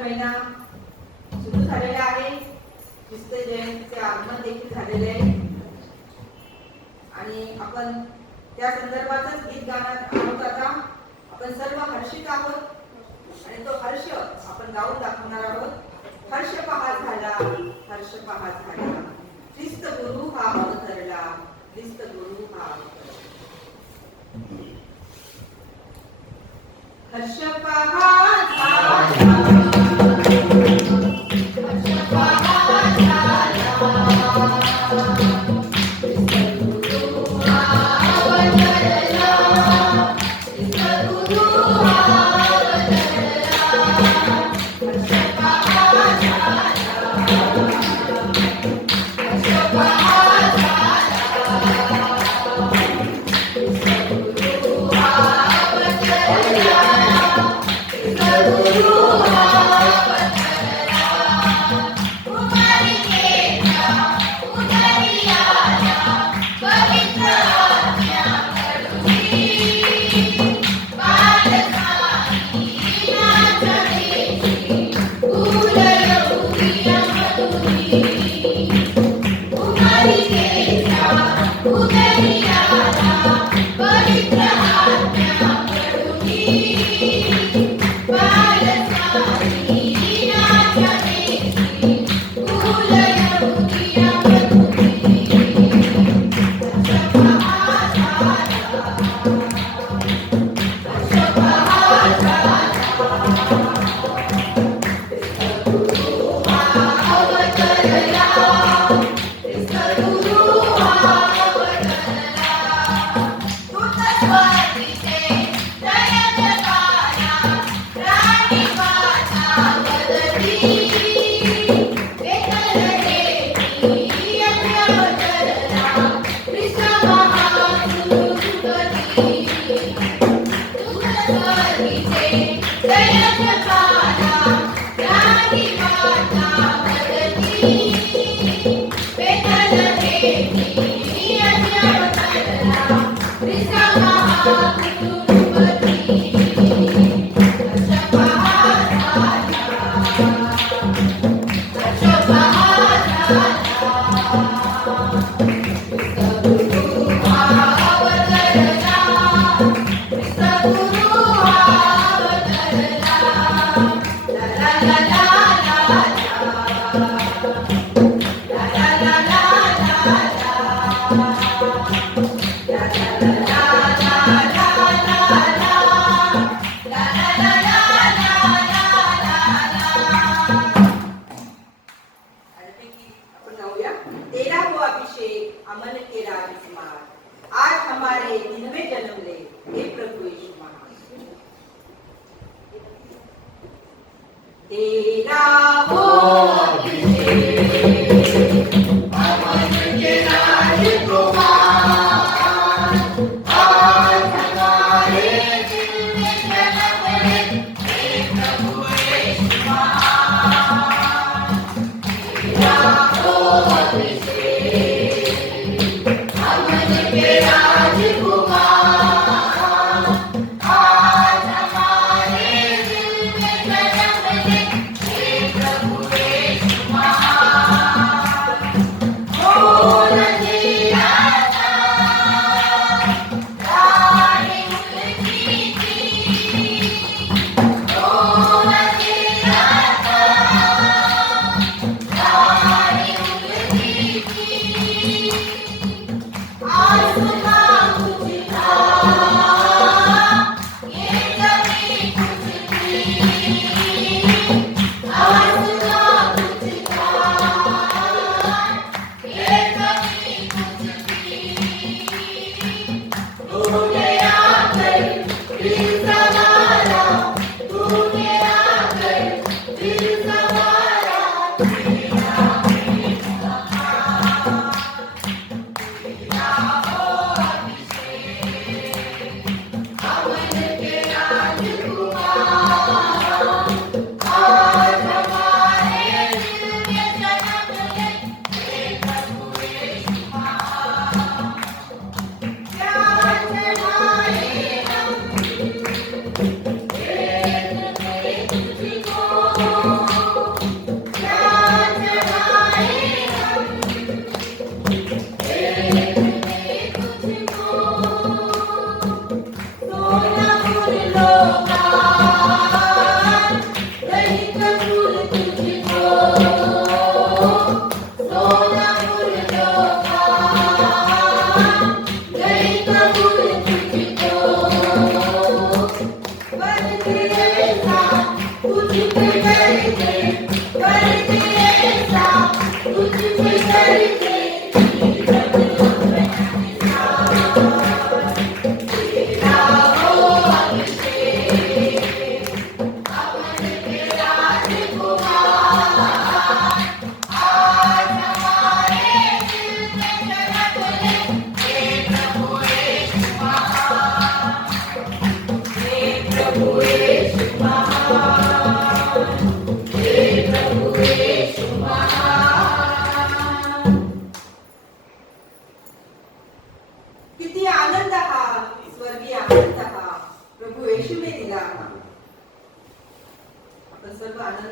महिना सुरू झालेला आहे. ख्रिस्त जयंतीचे आगमन देखील झालेले आहे आणि आपण त्या संदर्भातच गीत गाणार आहोत. आता आपण सर्व हर्षित आहोत आणि तो हर्ष आपण गाऊन दाखवणार आहोत. हर्ष पहा झाला, हर्ष पहा झाला, ख्रिस्त गुरु हा अवतरला, ख्रिस्त गुरु हा अवतरला. हर्ष पहा झाला, हर्ष पहा झाला,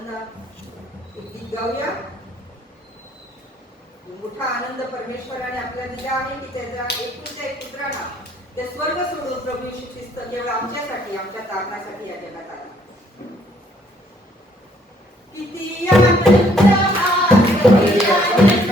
समजा एक गीत गाऊया. मोठा आनंद परमेश्वराने आपल्याला दिला आहे की त्याच्या एकुलत्या एक पुत्राला ते स्वर्ग सोडून प्रभू येशू ख्रिस्त केवळ आमच्यासाठी आमच्या तारणासाठी या जगात आला. किती आनंद हा, किती आनंद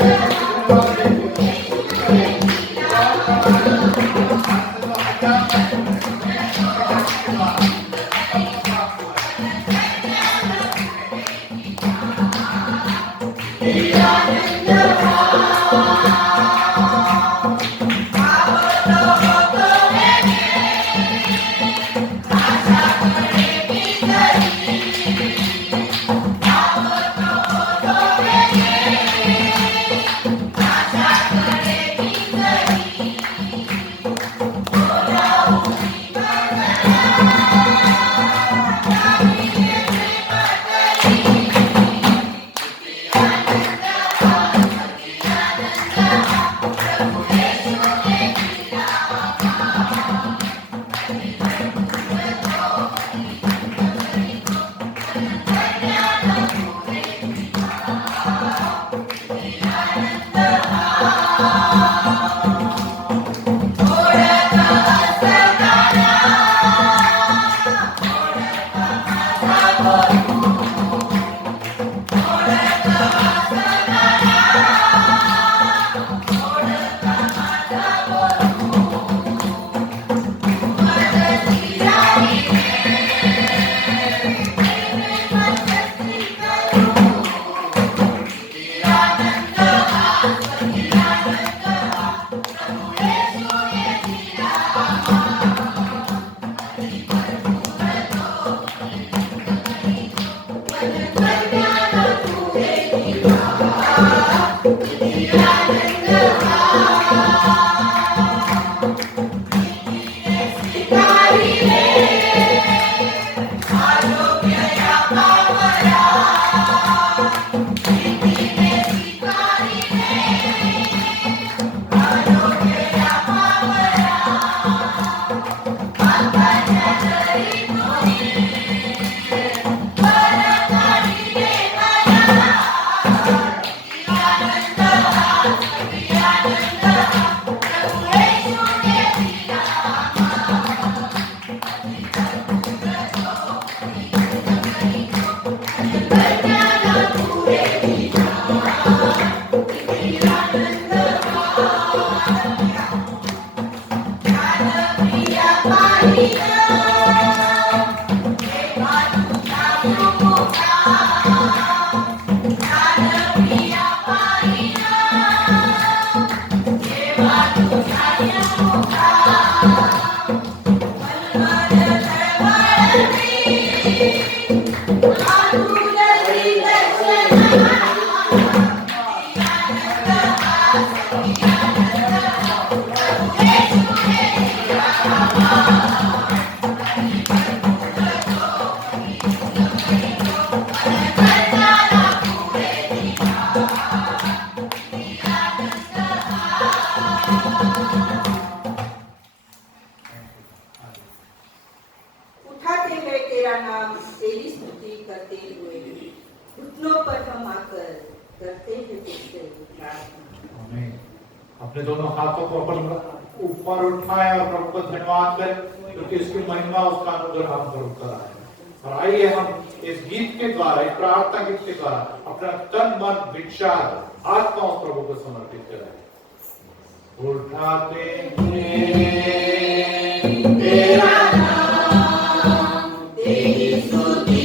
अपने दोनों हाथों को ऊपर उठाए और प्रभु को धन्यवाद करें क्योंकि इसकी महिमा उसका अनुग्रह हम पर उतर आए. और आइए हम इस गीत के द्वारा, इस प्रार्थना गीत के द्वारा अपना तन मन विचार आत्मा प्रभु को समर्पित करें. उठाते तेरा नाम, तेरी स्तुति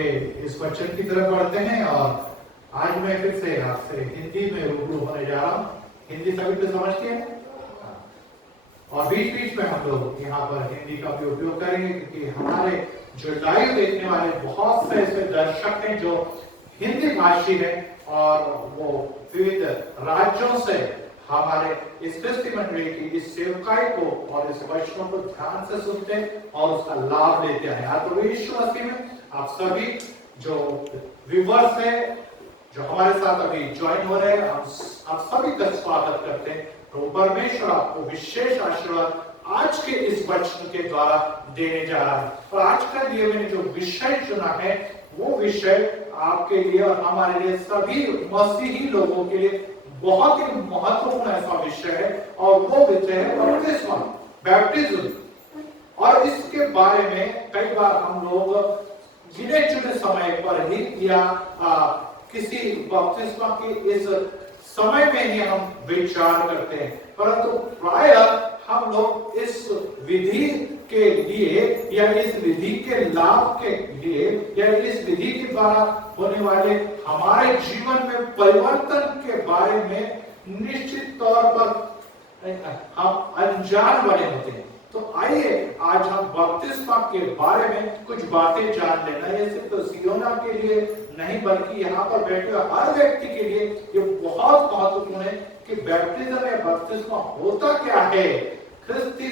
के इस वचन की तरफ बढ़ते हैं और आज मैं फिर से आपसे हिंदी में रूबरू होने जा रहा हूँ। हिंदी सभी को समझती है और बीच बीच में हम लोग यहाँ पर हिंदी का भी उपयोग करेंगे, क्योंकि हमारे जो लाइव देखने वाले बहुत से ऐसे दर्शक हैं जो हिंदी भाषी हैं और वो विविध राज्यों से हमारे इस क्रिस्ती मंडली की इस सेवकाई को और इस वचनों को ध्यान से सुनते हैं और उसका लाभ लेते हैं। यार तो यीशु मसीह में आप सभी जो व्यूअर्स है, जो हमारे साथ अभी ज्वाइन हो रहे हैं, आप सभी का स्वागत करते हैं। तो परमेश्वर आपको विशेष आशीर्वाद आज के इस वचन के द्वारा देने जा रहा है। और आज का लिए मैंने जो विषय चुना है वो विषय आपके लिए और हमारे लिए सभी मसीही लोगों के लिए बहुत ही महत्वपूर्ण ऐसा विषय है और वो विषय है बपतिस्मा, बैप्टिज्म। और इसके बारे में कई बार हम लोग गिने चुने समय पर ही या किसी बपतिस्मा के इस समय में ही हम विचार करते हैं, परंतु प्राय हम लोग इस विधि के लिए या इस विधि के लाभ के लिए या इस विधि के द्वारा होने वाले हमारे जीवन में परिवर्तन के बारे में निश्चित तौर पर हम अनजान बने होते हैं। तो आइए आज हम बपतिस्मा के बारे में कुछ बातें जान लेना। ये सिर्फ तो सियोना के लिए नहीं बल्कि यहाँ पर बैठे हुए हर व्यक्ति के लिए ये बहुत महत्वपूर्ण है कि बैप्टिज्म या बपतिस्मा होता क्या है, क्रिस्ती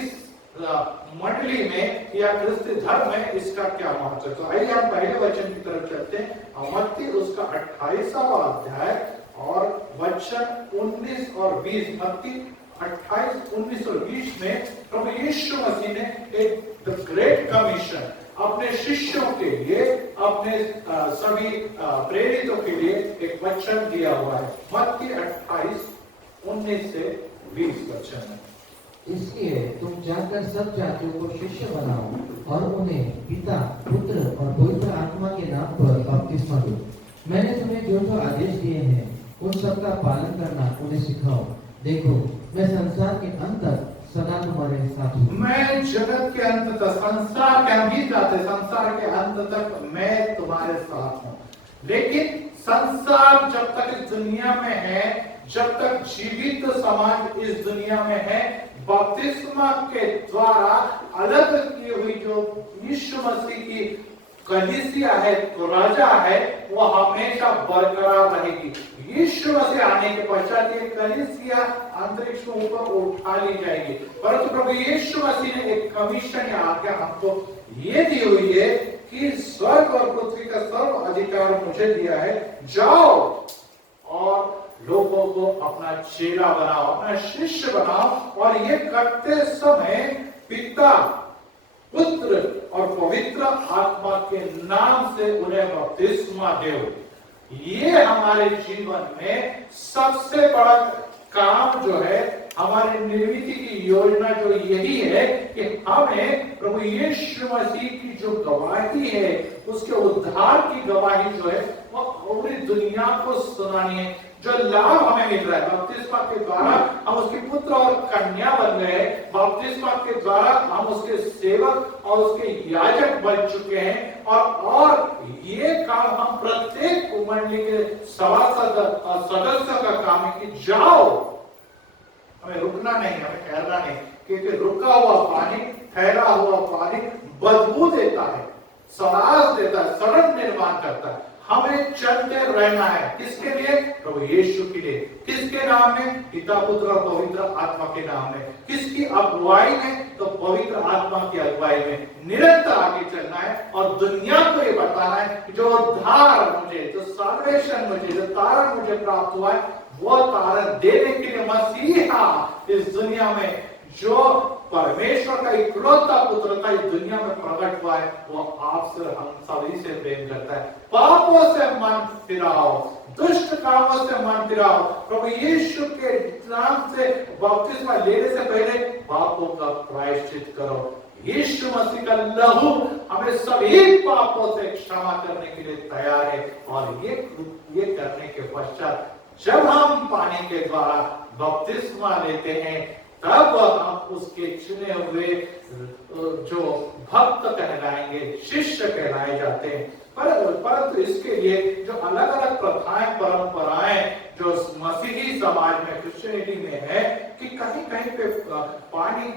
मंडली में या क्रिस्ती धर्म में इसका क्या महत्व है। तो आइए हम पहले वचन की तरफ चलते हैं। मत्ती उसका 28वां अध्याय और वचन 19 और 20। मत्ती 28, 19 और 20 में प्रभु यीशु मसीह ने एक द ग्रेट कमीशन अपने शिष्यों के लिए, अपने सभी प्रेरितों के लिए एक वचन दिया हुआ है। मत्ती 28, 19 से 20 वचन है। इसलिए तुम जाकर सब जातियों को शिष्य बनाओ और उन्हें पिता, पुत्र और पवित्र आत्मा के नाम पर बपतिस्मा दो। मैंने तुम्हें जो जो आदेश दिए हैं उन सब का पालन करना उन्हें सिखाओ। देखो, मैं संसार के अंत तक सदा तुम्हारे साथ हूँ। मैं जगत के अंत तक, संसार के अभी जाते संसार के अंत तक मैं तुम्हारे साथ हूँ। लेकिन संसार जब तक इस दुनिया में है, जब तक जीवित समाज इस दुनिया में है, बपतिस्मा के द्वारा अलग की हुई जो यीशु मसीह की कलीसिया है, राजा है, वो हमेशा बरकरार रहेगी। यीशु मसीह आने के पश्चात ये कलीसिया अंतरिक्ष में ऊपर उठा ली जाएगी। परंतु प्रभु यीशु मसीह ने एक कमीशन या आज्ञा हमको ये दी हुई है कि स्वर्ग और पृथ्वी का सर्व अधिकार मुझे दिया है, जाओ और लोगों को अपना चेला बनाओ, अपना शिष्य बनाओ और ये करते समय पिता, पुत्र और पवित्र आत्मा के नाम से उन्हें बपतिस्मा दो। ये हमारे जीवन में सबसे बड़ा काम जो है, हमारी निर्मिति की योजना जो यही है कि हमें प्रभु यीशु मसीह की जो गवाही है, उसके उद्धार की गवाही जो है वो पूरी दुनिया को सुनानी है। जो लाभ हमें मिल रहा है बपतिस्मा के द्वारा, हम उसके पुत्र और कन्या बन गए। बपतिस्मा के द्वारा हम उसके सेवक और उसके याजक बन चुके हैं और ये काम हम प्रत्येक मंडली के सभासद और सदस्य का काम है कि जाओ, हमें रुकना नहीं, हमें ठहरना नहीं, क्योंकि रुका हुआ पानी, ठहरा हुआ पानी बदबू देता है, सड़ास देता है, सड़क निर्माण करता है। हमें चलते रहना है। किसके लिए? प्रभु यीशु के लिए। किसके नाम में? पिता, पुत्र और पवित्र आत्मा के नाम में। किसकी अगुवाई में? तो पवित्र आत्मा की अगुवाई में निरंतर आगे चलना है और दुनिया को ये बताना है कि जो उद्धार मुझे, जो साल्वेशन मुझे, जो तारण मुझे प्राप्त हुआ है, वो तारण देने के लिए मसीहा इस दुनिया में, जो परमेश्वर का इकलौता पुत्र था, इस दुनिया में प्रकट हुआ है, वो आपसे, हम सभी से प्रेम करता है। पापों से मन फिराओ, दुष्ट कामों से मन फिराओ। प्रभु यीशु के नाम से बपतिस्मा लेने से पहले पापों का प्रायश्चित करो। यीशु मसीह का लहू हमें सभी पापों से क्षमा करने के लिए तैयार है और ये करने के पश्चात जब हम पानी के द्वारा बपतिस्मा लेते हैं, तब हम उसके चुने हुए जो भक्त कहलाएंगे, शिष्य कहलाए जाते हैं। परंतु इसके लिए जो अलग अलग प्रथाएं परंपराएं जो मसीही समाज में क्रिश्चियनिटी में है कि कहीं कहीं पे पानी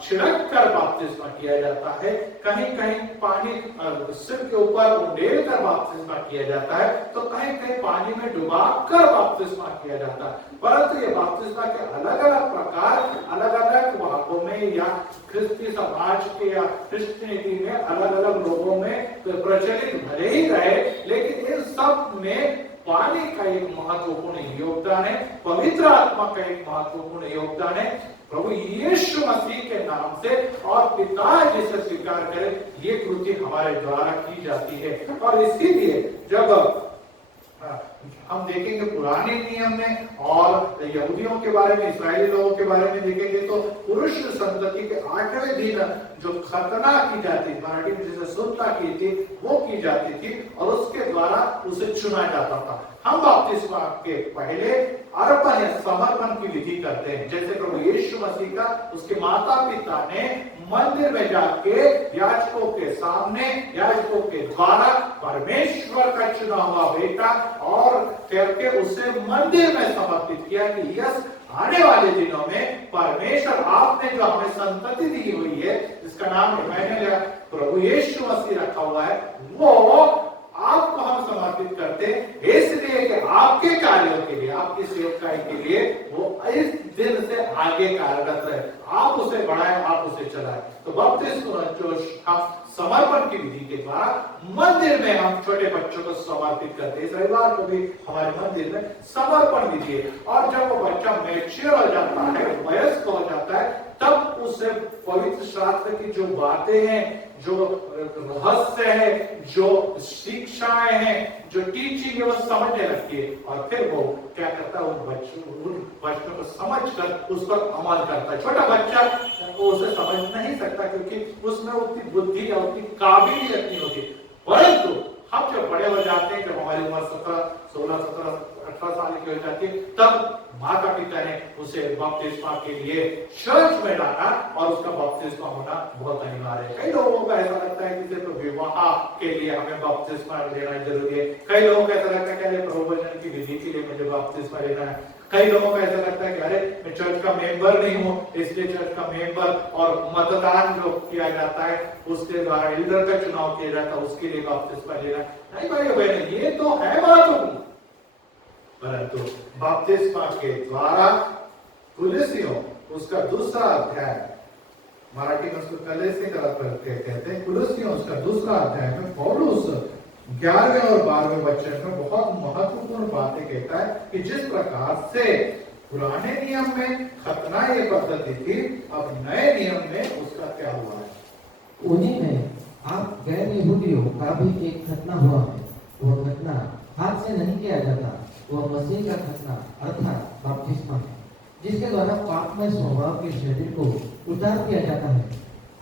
छिड़क कर बपतिस्मा किया जाता है, कहीं कहीं पानी सिर के ऊपर उंडेल कर बपतिस्मा किया जाता है, तो कहीं कहीं पानी में डुबा कर बपतिस्मा किया जाता है। परंतु ये बपतिस्मा के अलग अलग प्रकार अलग अलग भागों में या क्रिस्ती समाज के या क्रिश्चियनिटी में अलग अलग लोगों में प्रचलित भले ही रहे, लेकिन इन सब में पानी का एक महत्वपूर्ण योगदान है, पवित्र आत्मा का एक महत्वपूर्ण योगदान है। प्रभु यीशु मसीह के नाम से और पिता जिसे स्वीकार करे, ये कृति हमारे द्वारा की जाती है। और इसीलिए जब हम देखेंगे पुराने नियम में और यहूदियों के बारे में, इस्राएली लोगों के बारे में देखेंगे तो पुरुष संतति के 8वें दिन जो खतना की जाती, मराठी में जिसे सुनता की थी, वो की जाती थी और उसके द्वारा उसे चुना जाता था। हम बपतिस्मा के पहले अर्पण या समर्पण की विधि करते हैं, जैसे प्रभु यीशु मसीह का उसके माता पिता ने मंदिर में जाके याजकों के सामने, याजकों के द्वारा परमेश्वर का चुना हुआ बेटा और करके उसे मंदिर में समर्पित किया कि यस, आने वाले दिनों में परमेश्वर आपने जो हमें संतति दी हुई है, जिसका नाम इम्मानुएल प्रभु यीशु मसीह रखा हुआ है, वो आपको हम समर्पित करते हैं, इसलिए कि आपके कार्यों के लिए, आपकी सेवकाई के लिए वो इस दिन से आगे कार्यरत रहे, आप उसे बढ़ाएं, आप उसे चलाएं। तो बपतिस्मा जो हम समर्पण की विधि के द्वारा मंदिर में हम छोटे बच्चों को समर्पित करते हैं। इस रविवार को भी हमारे मंदिर में समर्पण विधि है। और जब वो बच्चा मैच्योर हो जाता है, वयस्क हो जाता है, तब उसे पवित्र शास्त्र की जो बातें हैं, जो रहस्य है, जो शिक्षाएं हैं, जो टीचिंग है, वो समझने लगती है और फिर वो क्या करता है, उन बच्चों को समझकर उस पर अमल करता है। छोटा बच्चा वो उसे समझ नहीं सकता क्योंकि उसमें उतनी बुद्धि या उतनी काबिलियत नहीं होती, परंतु हम जब बड़े हो जाते हैं, जब हमारी उम्र 16, 17, 18 साल की हो जाती है, तब माता पिता ने उसे बपतिस्मा के लिए चर्च में डाला और उसका बपतिस्मा होना बहुत अनिवार्य है। कई लोगों को ऐसा लगता है कि सिर्फ विवाह के लिए हमें बपतिस्मा लेना जरूरी है। कई लोगों को ऐसा लगता है कि अरे प्रवचन की विधि के लिए मुझे बपतिस्मा लेना है। कई लोगों को ऐसा लगता है कि अरे मैं चर्च का मेंबर नहीं हूँ, इसलिए चर्च का मेंबर और मतदान जो किया जाता है उसके द्वारा एल्डर का चुनाव किया जाता है, उसके लिए बपतिस्मा लेना नहीं। भाई बहन, ये तो है बात, परंतु बपतिस्मा के द्वारा कुलसियों उसका दूसरा अध्याय, मराठी में उसको कलेसी कहते हैं, कुलसियों उसका दूसरा अध्याय में पौलुस 11वें और 12वें वचन में बहुत महत्वपूर्ण बातें कहता है कि जिस प्रकार से पुराने नियम में खतना ये पद्धति थी, अब नए नियम में उसका क्या हुआ है। उन्हीं में आप गैर यहूदियों का भी एक खतना हुआ है। वह खतना हाथ से नहीं किया जाता, वह मसीह का खतना अर्थात बपतिस्मा है, जिसके द्वारा पापमय स्वभाव के शरीर को उतार दिया जाता है।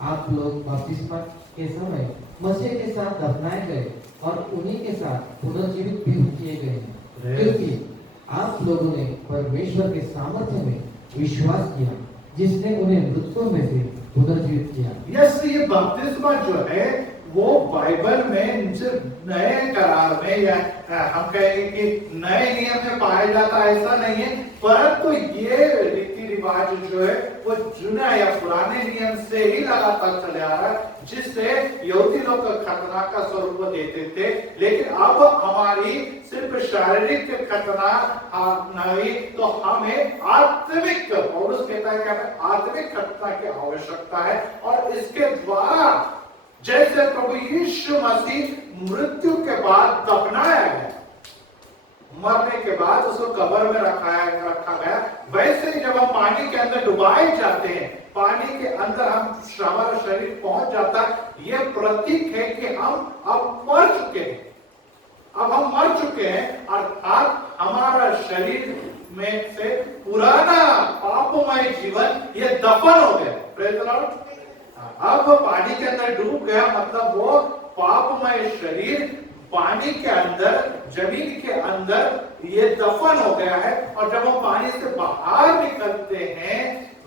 आप लोग बपतिस्मा के समय मसीह के साथ दफनाए गए और उन्हीं के साथ पुनर्जीवित भी किए गए हैं, क्योंकि आप लोगों ने परमेश्वर के सामर्थ्य में विश्वास किया, जिसने उन्हें मृतकों में से पुनर्जीवित किया। यस, ये बपतिस्मा जो है वो बाइबल में सिर्फ नए करार में या हम कहेंगे कि नए नियम में पाया जाता, ऐसा नहीं है, परंतु ये रीति रिवाज जो है वो जुना या पुराने नियम से ही लगातार चले आ रहा है, जिससे यहूदी लोग खतना का स्वरूप देते थे। लेकिन अब हमारी सिर्फ शारीरिक खतना नहीं, तो हमें आत्मिक, पौलुस कहता है कि हमें आत्मिक खतना की आवश्यकता है। और इसके द्वारा जैसे प्रभु यीशु मसीह मृत्यु के बाद दफनाया गया, मरने के बाद उसको कब्र में रखा गया, वैसे ही जब हम पानी के अंदर डुबाए जाते हैं, पानी के अंदर हमारा शरीर पहुंच जाता है, यह प्रतीक है कि हम अब मर चुके हैं। अब हम मर चुके हैं, अर्थात हमारा शरीर में से पुराना पापमय जीवन ये दफन हो गया। Praise the Lord. अब पानी के अंदर डूब गया, मतलब वो पापमय शरीर पानी के अंदर, जमीन के अंदर ये दफन हो गया है। और जब हम पानी से बाहर निकलते हैं,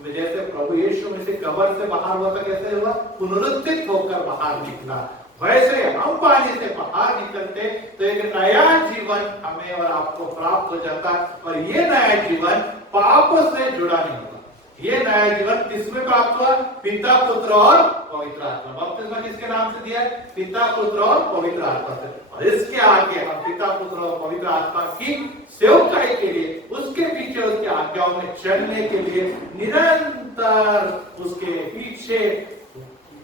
जैसे प्रभु यीशु मसीह कब्र से बाहर हुआ तो कैसे हुआ, पुनरुत्थित होकर बाहर निकला। वैसे हम पानी से बाहर निकलते तो एक नया जीवन हमें और आपको प्राप्त हो जाता, और ये नया जीवन पाप से जुड़ा नहीं होता। ये नया जीवन किसमें प्राप्त हुआ? पिता, पुत्र और पवित्र आत्मा। बपतिस्मा किसके नाम से दिया है? पिता, पुत्र और पवित्र आत्मा से। और इसके आगे हम पिता, पुत्र और पवित्र आत्मा की सेवकाई के लिए, उसके पीछे उसकी आज्ञाओं में चलने के लिए निरंतर उसके पीछे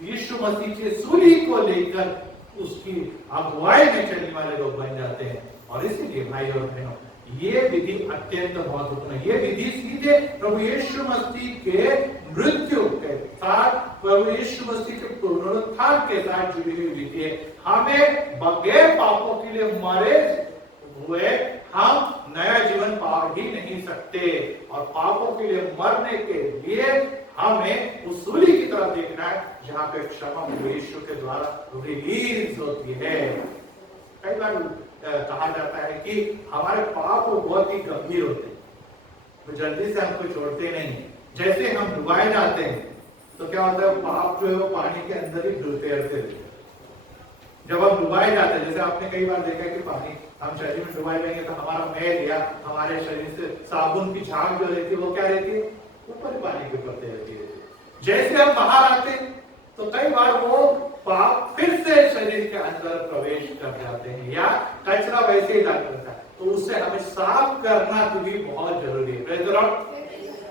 यीशु मसीह के सूली को लेकर उसकी अगुवाई में चलने वाले लोग बन जाते हैं। और इसीलिए भाई और बहनों, ये विधि अत्यंत महत्वपूर्ण है। ये विधि सीधे प्रभु यीशु मसीह के मृत्यु के साथ, प्रभु यीशु मसीह के पुनरुत्थान के साथ जुड़ी हुई विधि है। हमें बगैर पापों के लिए मरे हुए हम नया जीवन पा ही नहीं सकते, और पापों के लिए मरने के लिए हमें उस सूली की तरफ देखना है जहां पे क्षमा यीशु के द्वारा रिलीज होती है। कई बार कहा जाता है कि हमारे पाप बहुत ही गंभीर होते हैं, तो जल्दी से हमको छोड़ते नहीं। जैसे हम डुबाए जाते हैं तो क्या होता है, पाप जो है वो पानी के अंदर ही तैरते रहते हैं। जब हम डुबाए जाते हैं, जैसे आपने कई बार देखा कि पानी हम शरीर में डुबाए जाएंगे तो हमारा मैल या हमारे शरीर से साबुन की झाग जो रहती है वो क्या रहती है, ऊपर पानी के ऊपर तैरती रहती है। जैसे हम बाहर आते हैं तो कई बार वो पाप फिर से शरीर के अंदर प्रवेश कर जाते हैं, या कचरा वैसे ही डाल करता है, तो उससे हमें साफ करना भी बहुत जरूरी है।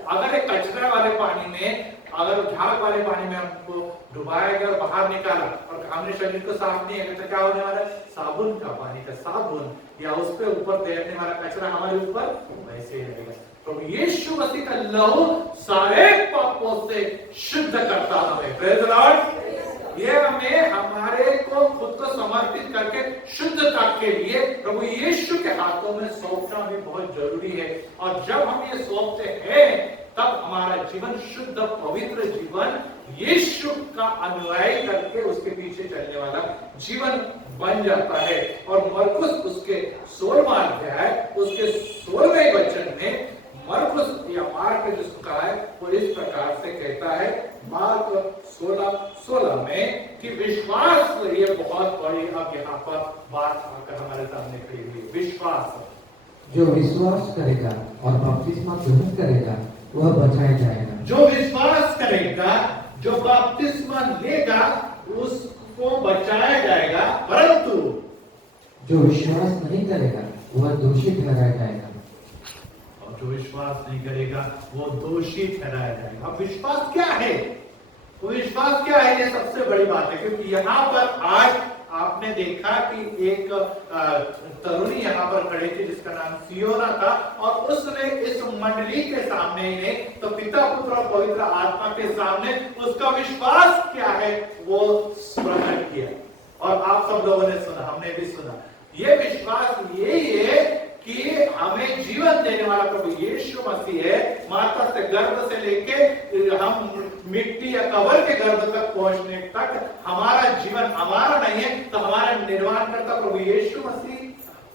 अगर एक कचरे वाले पानी में, अगर झाग वाले पानी में हमको डुबाया गया और बाहर निकाला और हमने शरीर को साफ नहीं किया तो क्या होने वाला है, साबुन का पानी का साबुन या उस पे ऊपर तैरने वाला कचरा हमारे ऊपर वैसे ही रहेगा। तो यीशु मसीह का लहू सारे पापों से शुद्ध करता हमें। Praise the Lord. ये हमें हमारे को खुद को समर्पित करके शुद्धता के लिए प्रभु यीशु के हाथों में सौंपना भी बहुत जरूरी है। और जब हम ये सौंपते हैं तब हमारा जीवन शुद्ध पवित्र जीवन यीशु का अनुयायी करके उसके पीछे चलने वाला जीवन बन जाता है। और मरकुस उसके 16वां अध्याय उसके 16वें वचन में मरकुस या मार्क जिसको कहा है वो इस प्रकार से कहता है, मार्क 16:16 में कि विश्वास, ये बहुत बड़ी अब यहाँ पर बात आकर हमारे सामने खड़ी हुई। विश्वास, जो विश्वास करेगा और बपतिस्मा ग्रहण करेगा वह बचाया जाएगा। जो विश्वास करेगा, जो बपतिस्मा लेगा उसको बचाया जाएगा, परंतु जो विश्वास नहीं करेगा वह दोषी ठहराया जाएगा। और जो विश्वास नहीं करेगा वो दोषी ठहराया जाएगा। अब विश्वास क्या है? वो विश्वास क्या है, ये सबसे बड़ी बात है। क्योंकि यहाँ पर आज आपने देखा कि एक तरुणी यहाँ पर खड़ी थी जिसका नाम सियोना था, और उसने इस मंडली के सामने ने तो पिता, पुत्र और पवित्र आत्मा के सामने उसका विश्वास क्या है वो प्रकट किया। और आप सब लोगों ने सुना, हमने भी सुना। ये विश्वास यही है कि हमें जीवन देने वाला प्रभु यीशु मसीह है। माता से गर्भ से लेके हम मिट्टी या कब्र के गर्भ तक पहुंचने तक हमारा जीवन हमारा नहीं है, तो हमारा निर्माण करता प्रभु यीशु मसीह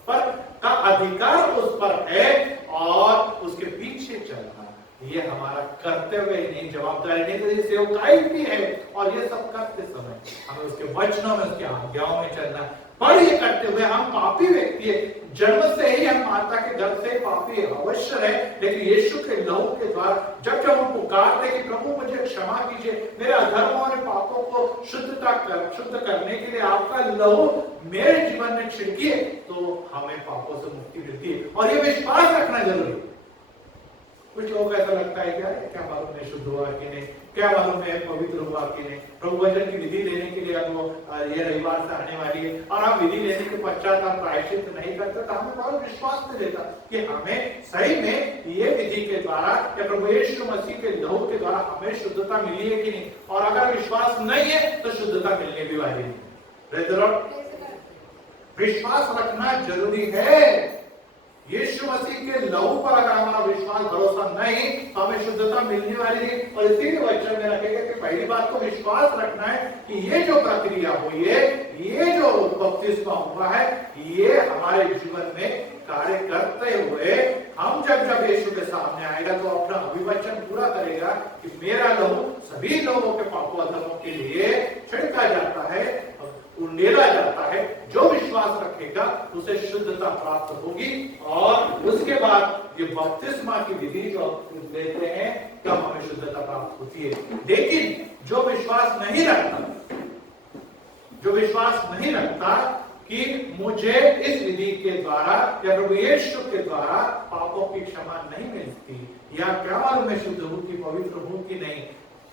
पर का अधिकार उस पर है, और उसके पीछे चलना ये हमारा कर्तव्य नहीं, जवाबदारी नहीं, तो ये सेवकाई भी है। और ये सब करते समय हमें उसके वचनों में, उसके आज्ञाओं में चलना। पर ये करते हुए हम पापी व्यक्ति है, जन्म से ही हम माता के गर्भ से पापी अवश्य है, लेकिन यीशु के लहू के द्वारा जब जब हम पुकारते कि प्रभु मुझे क्षमा कीजिए, मेरे अधर्मों और पापों को शुद्ध करने के लिए आपका लहू मेरे जीवन में छिड़किए, तो हमें पापों से मुक्ति मिलती है। और ये विश्वास रखना जरूरी है। कुछ लोगों को ऐसा लगता है क्या मालूम है शुद्ध हुआ कि नहीं, क्या मालूम है पवित्र हुआ कि नहीं। प्रभु वचन की विधि लेने के लिए अब वो ये रविवार से आने वाली है, और हम विधि लेने के पश्चात हम प्रायश्चित नहीं करते, तो हमें बहुत विश्वास नहीं देता कि हमें सही में ये विधि के द्वारा या प्रभु यीशु मसीह के लहू के द्वारा हमें शुद्धता मिली है कि नहीं। और अगर विश्वास नहीं है तो शुद्धता मिलने भी वाली नहीं। विश्वास रखना जरूरी है। यीशु मसीह के लहू पर अगर हमारा विश्वास भरोसा नहीं तो हमें शुद्धता मिलने वाली है। और इसी वचन में रखेगा कि पहली बात तो विश्वास रखना है कि ये जो प्रक्रिया हुई है, ये जो बपतिस्मा हुआ है, ये हमारे जीवन में कार्य करते हुए हम जब यीशु के सामने आएगा तो अपना अभिवचन पूरा करेगा कि मेरा लहू सभी लोगों के पापों अधर्मों के लिए छिड़का जाता है। और उसके बाद ये बपतिस्मा की विधि जो लेते हैं तब हमें शुद्धता प्राप्त होती है। लेकिन जो विश्वास नहीं रखता कि मुझे इस विधि के द्वारा या प्रभु यीशु के द्वारा पापों की क्षमा नहीं मिलती, या क्या और मैं शुद्ध हूं कि पवित्र हूं कि नहीं,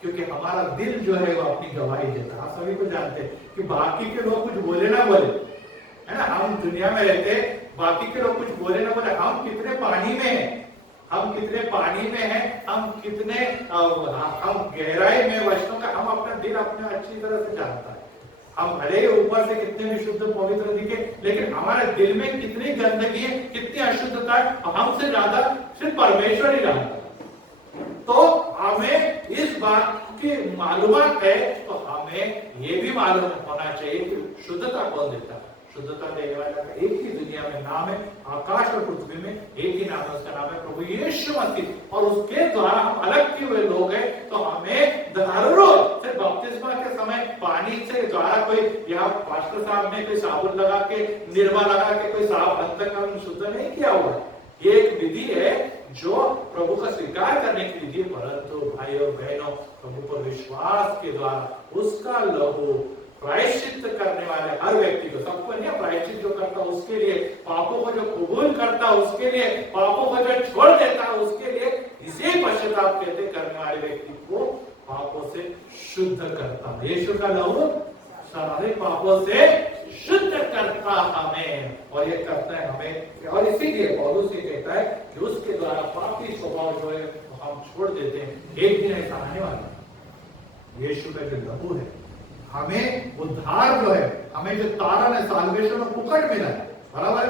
क्योंकि हमारा दिल जो है वो अपनी गवाही देता है। आप सभी को जानते हैं कि बाकी के लोग कुछ बोले ना बोले, है ना, हम दुनिया में रहते, बाकी के लोग कुछ बोले ना बोले, हम कितने पानी में हैं, हम कितने हम गहराई में वचनों का, हम अपना दिल अपने अच्छी तरह से जानता है। हम भले ही ऊपर से कितने भी शुद्ध पवित्र दिखे, लेकिन हमारे दिल में कितनी गंदगी है, कितनी अशुद्धता है, हमसे ज्यादा सिर्फ परमेश्वर ही जानता है। तो हमें इस बात की मालूमात है, तो हमें ये भी मालूम होना चाहिए कि शुद्धता कौन देता है। शुद्धता देने वाला का एक ही दुनिया में नाम है, आकाश और पृथ्वी में एक ही नाम है, उसका नाम है प्रभु यीशु मसीह। और उसके द्वारा हम अलग किए हुए लोग हैं। तो हमें हर रोज सिर्फ बपतिस्मा के समय पानी से द्वारा कोई, या पास्टर साहब ने कोई साबुन लगा के, निरमा लगा के कोई साफ हद तक हम शुद्ध नहीं किया हुआ। ये एक विधि है जो प्रभु का स्वीकार करने की विधि है, परंतु भाई और बहनों, प्रभु पर विश्वास के द्वारा उसका लहू प्रायश्चित करने वाले हर व्यक्ति को, सबको नहीं, प्रायश्चित जो करता उसके लिए, पापों को जो कबूल करता उसके लिए, पापों को जो छोड़ देता उसके लिए, इसे पश्चाताप कहते करने वाले व्यक्ति को पापों से शुद्ध करता। यीशु का लहू सारे पापों से शुद्ध करता हमें, और ये करता है हमें। और इसीलिए पौलुस ये कहता है कि उसके द्वारा पापी स्वभाव जो है हम छोड़ देते हैं। एक दिन ऐसा आने वाला है, यीशु का जो लहू है, हमें उद्धार जो है, हमें जो तारण है, साल्वेशन और फुकट मिला है, बराबर है।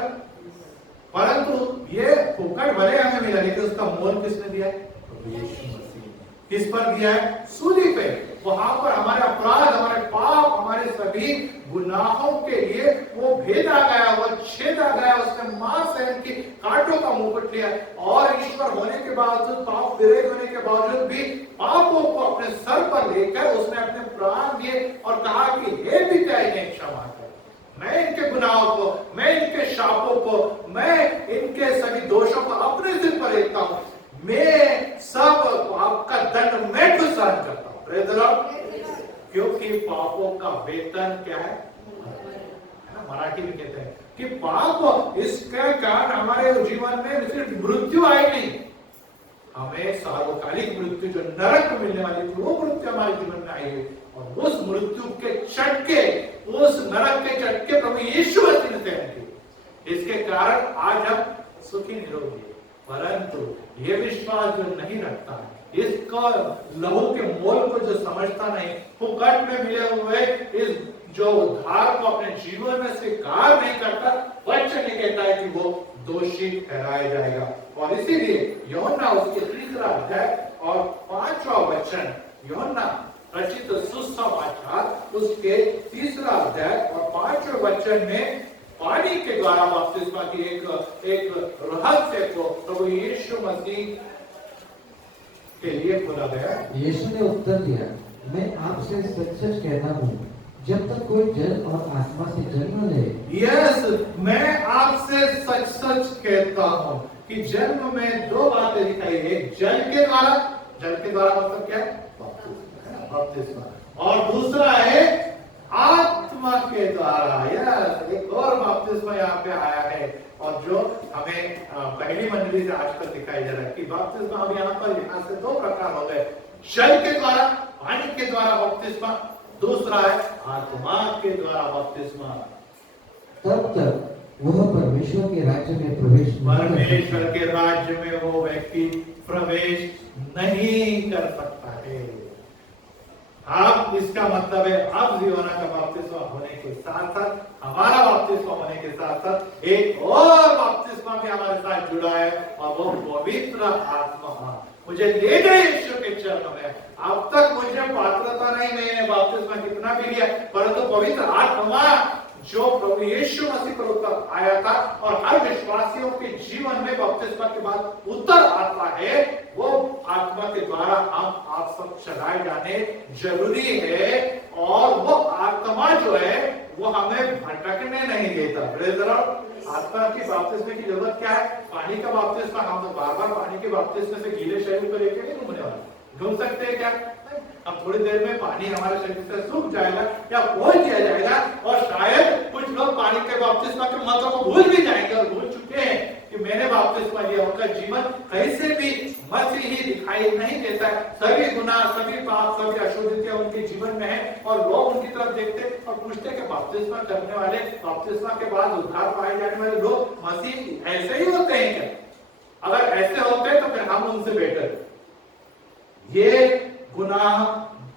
परंतु ये फुकट भले हमें मिला, लेकिन उसका मोल किसने दिया है? तो यीशु मसीह। किस पर दिया है? सूली पे। वहां पर हमारे अपराध, हमारे पाप, हमारे सभी गुनाहों के लिए वो भेदा गया, वो छेदा गया, उसने मां सहन की कांटों का मुकुट लिया, और ईश्वर होने के बावजूद, पाप विरहित होने के बावजूद भी पापों को अपने सर पर लेकर उसने अपने प्राण दिए और कहा कि हे पिता इन्हें क्षमा कर, मैं इनके गुनाहों को, मैं इनके शापों को, मैं इनके सभी दोषों को अपने सिर पर लेता हूं, मैं सब आपका दंड मैं खुद सहन करता हूं। Praise the Lord. क्योंकि पापों का वेतन क्या है? मराठी में कहते हैं कि पाप, इसके कारण हमारे जीवन में सिर्फ मृत्यु आई नहीं, हमें सार्वकालिक मृत्यु जो नरक में मिलने वाली थी, वो मृत्यु हमारे जीवन में आई है। और उस मृत्यु के चटके, उस नरक के चटके प्रभु यीशु मसीह ने सहन किए। इसके कारण आज हम सुखी निरोगी। परंतु ये विश्वास जो नहीं रखता है, इसका लहू के मोल को जो समझता नहीं, फुकट में मिले हुए इस जो उद्धार को अपने जीवन में स्वीकार नहीं करता, वचन कहता है कि वो दोषी ठहराया जाएगा। और इसीलिए यूहन्ना उसके 3 अध्याय और 5वां वचन, यूहन्ना रचित सुसमाचार उसके 3 अध्याय और 5वें वचन में पानी के द्वारा बपतिस्मा की एक रहस्य को प्रभु यीशु मसीह के लिए खोला गया। यीशु ने उत्तर दिया, मैं आपसे सच सच कहता हूँ, जब तक कोई जल और आत्मा से जन्म ले। यस, मैं आपसे सच सच कहता हूँ कि जन्म में 2 बातें दिखाई, एक जल के द्वारा मतलब क्या है? बपतिस्मा। और दूसरा है आत्मा के द्वारा। यस, एक और बपतिस्मा यहाँ पे आया है, और जो हमें पहली मंडली से आज तक दिखाई दे रहा है कि बपतिस्मा अब यहाँ से 2 प्रकार हो गए, जल के द्वारा, पानी के द्वारा बपतिस्मा, दूसरा है आत्मा के द्वारा बपतिस्मा। तब तक वह परमेश्वर के राज्य में वो व्यक्ति प्रवेश नहीं कर सकता है। अब इसका मतलब है, अब यूहन्ना का बपतिस्मा होने के साथ साथ, हमारा बपतिस्मा होने के साथ साथ एक और बपतिस्मा भी हमारे साथ जुड़ा है, और वो पवित्र आत्मा मुझे ले गए यीशु के चरणों में। अब तक मुझे पात्रता नहीं, मैंने बपतिस्मा कितना भी लिया, परंतु पवित्र आत्मा जो प्रभु यीशु मसीह पर उतर आया था और हर विश्वासियों के जीवन में बपतिस्मा के बाद उतर आता है, वो आत्मा के द्वारा हम आप सब चलाए जाने जरूरी है। और वो आत्मा जो है वो हमें भटकने नहीं देता। Praise the Lord. आत्मा की बपतिस्मे की जरूरत क्या है? पानी का बपतिस्मा, हम तो बार बार पानी के बपतिस्मे से गीले शरीर को लेकर नहीं घूमने वाले। घूम सकते हैं क्या? अब थोड़ी देर में पानी हमारे शरीर से सूख जाएगा या पोंछ दिया जाएगा, और शायद कुछ लोग पानी के बपतिस्मा के मतलब को भूल भी जाएंगे और भूल चुके हैं कि मैंने बपतिस्मा लिया। उनका जीवन कैसे भी मसीही दिखाई नहीं देता है। सभी गुनाह, सभी पाप, सभी अशुद्धियां उनके जीवन में है, और लोग उनकी तरफ देखते और पूछते कि बपतिस्मा करने वाले, बपतिस्मा के बाद उद्धार पाए जाने वाले लोग मसीह ऐसे ही होते हैं क्या? अगर ऐसे होते तो फिर हम उनसे बेहतर। ये गुनाह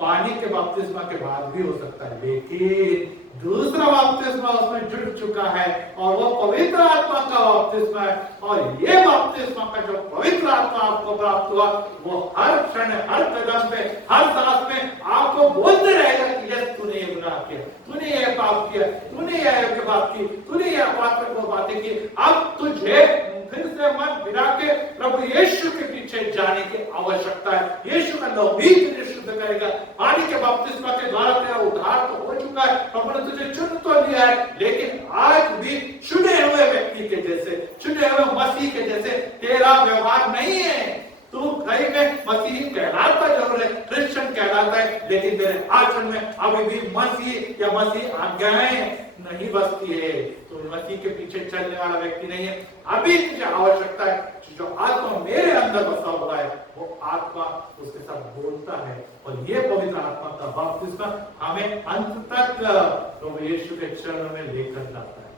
पानी के बपतिस्मा के बाद भी हो सकता है, लेकिन दूसरा बपतिस्मा उसमें जुड़ चुका है और वो पवित्र आत्मा का बपतिस्मा है। और ये बपतिस्मा का जो पवित्र आत्मा आपको प्राप्त हुआ, वो हर क्षण, हर कदम पे, हर सांस में आपको बोलते रहेगा कि यस, तूने ये गुनाह किया, तूने ये पाप किया, तूने ये बात की, तूने ये अपात्र को बातें की। अब तुझे फिर से मन फिरा के प्रभु यीशु के पीछे जाने की आवश्यकता है। यीशु का लहू भी तुझे शुद्ध करेगा। पानी के बपतिस्मा के द्वारा तेरा उद्धार तो हो चुका है, प्रभु ने तुझे चुन तो लिया है, लेकिन आज भी चुने हुए व्यक्ति के जैसे, चुने हुए मसीह के जैसे तेरा व्यवहार नहीं है। तू कहीं में मसीही कहलाता जरूर है, क्रिश्चियन कहलाता है, लेकिन तेरे आचरण में अभी भी मसीह या मसीह आज्ञाएं नहीं बसती है। तो मसीह के पीछे चलने वाला व्यक्ति नहीं है। अभी तुझे आवश्यकता है, जो आत्मा मेरे अंदर बसा हुआ है, वो आत्मा उसके साथ बोलता है, और ये पवित्र आत्मा का बपतिस्मा हमें अंत तक प्रभु यीशु के चरणों में लेकर जाता है।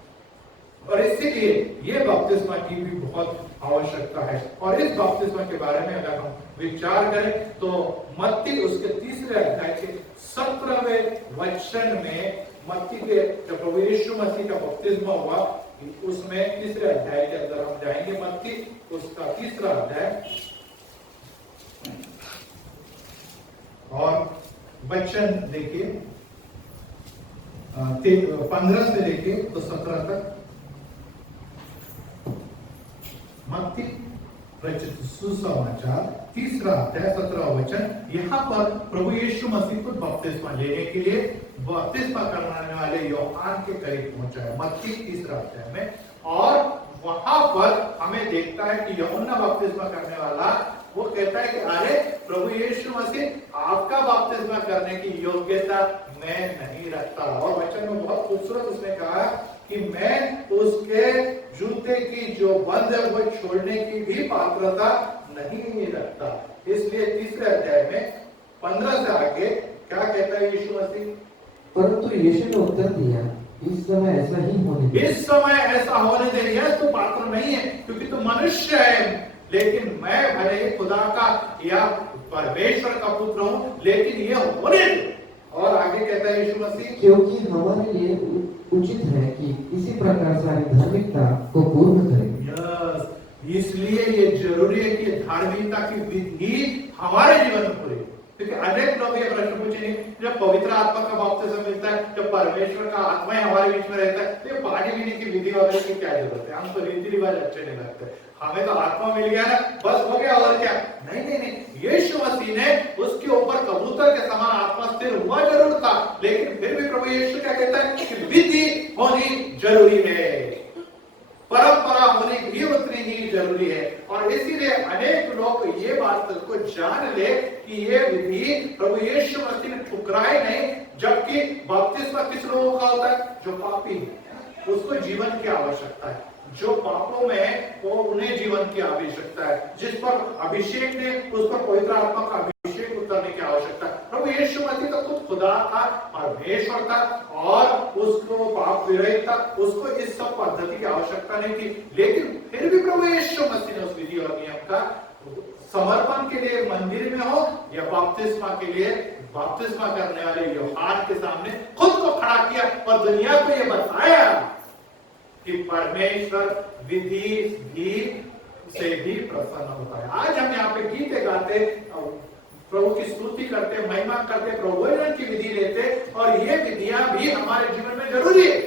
और इसीलिए ये बपतिस्मा की भी बहुत आवश्यकता है। और इस बपतिस्मा के बारे में अगर हम विचार करें तो मत्ती उसके 3 अध्याय के 17वें वचन में, मत्ती के जब प्रभु यीशु मसीह का बपतिस्मा हुआ, उसमें 3 अध्याय के अंदर हम जाएंगे। मत्ती उसका 3 अध्याय और वचन देखिए 15 से लेके तो 17 तक। मत्ती रचित सुसमाचार 3 अध्याय 17 वचन। यहाँ पर प्रभु यीशु मसीह को बपतिस्मा लेने के लिए बपतिस्मा करवाने वाले यूहन्ना के करीब पहुंचा है, मत्ती 3 अध्याय में। और वहां पर हमें देखता है कि यूहन्ना बपतिस्मा करने वाला वो कहता है कि अरे प्रभु यीशु मसीह, आपका बपतिस्मा करने की योग्यता मैं नहीं रखता। और वचन में बहुत खूबसूरत उसने कहा कि मैं उसके जूते की जो बंद है वो छोड़ने की भी पात्रता नहीं रखता। इसलिए 3 अध्याय में 15 से आगे क्या कहता है यीशु मसीह? परंतु यीशु ने उत्तर दिया, इस समय ऐसा ही होने दे। इस समय ऐसा होने दे। यह तो पात्र नहीं है क्योंकि तू मनुष्य है, लेकिन मैं भले ही खुदा का या परमेश्वर का पुत्र हूँ, लेकिन ये होने दे। और आगे कहता है यीशु मसीह, क्योंकि हमारे लिए उचित है कि इसी प्रकार सारी धार्मिकता को पूर्ण करें। इसलिए ये जरूरी है कि धार्मिकता की विधि हमारे जीवन में पूरी। क्योंकि अनेक लोग ये प्रश्न पूछेंगे, जब पवित्र आत्मा का बपतिस्मा मिलता है, जब परमेश्वर का आत्मा हमारे बीच में रहता है, तो ये पानी पीने की विधि वगैरह की क्या जरूरत है? हम तो रीति रिवाज अच्छे नहीं लगते, हमें तो आत्मा मिल गया ना, बस हो गया, और क्या? नहीं नहीं नहीं, यीशु मसीह ने उसके ऊपर कबूतर के समान आत्मा स्थिर हुआ जरूर था, लेकिन फिर भी प्रभु यीशु क्या कहता है कि विधि होनी जरूरी है, परंपरा होनी भी उतनी ही जरूरी है। और इसीलिए अनेक लोग ये बात को जान ले कि ये विधि प्रभु यीशु मसीह ने ठुकराई नहीं, जबकि बपतिस्मा किस लोगों का होता है? जो पापी है, उसको जीवन की आवश्यकता है। जो पापों में है वो उन्हें जीवन की आवश्यकता है। जिस पर अभिषेक ने, उस पर पवित्र आत्मा का अभिषेक उतरने की आवश्यकता है। प्रभु यीशु मसीह तो खुद खुदा था, परमेश्वर था, और उसको पाप विरहित था, उसको इस सब पद्धति की आवश्यकता नहीं थी। लेकिन फिर भी प्रभु यीशु मसीह ने उस विधि और नियम का समर्पण के लिए मंदिर में हो या बपतिस्मा के लिए बपतिस्मा करने वाले यूहन्ना के सामने खुद को खड़ा किया और दुनिया को यह बताया कि परमेश्वर विधि भी से भी प्रसन्न होता है। आज हम यहाँ पे गीत गाते, प्रभु की स्तुति करते, महिमा करते, प्रभु की विधि लेते, और ये विधियां भी हमारे जीवन में जरूरी है।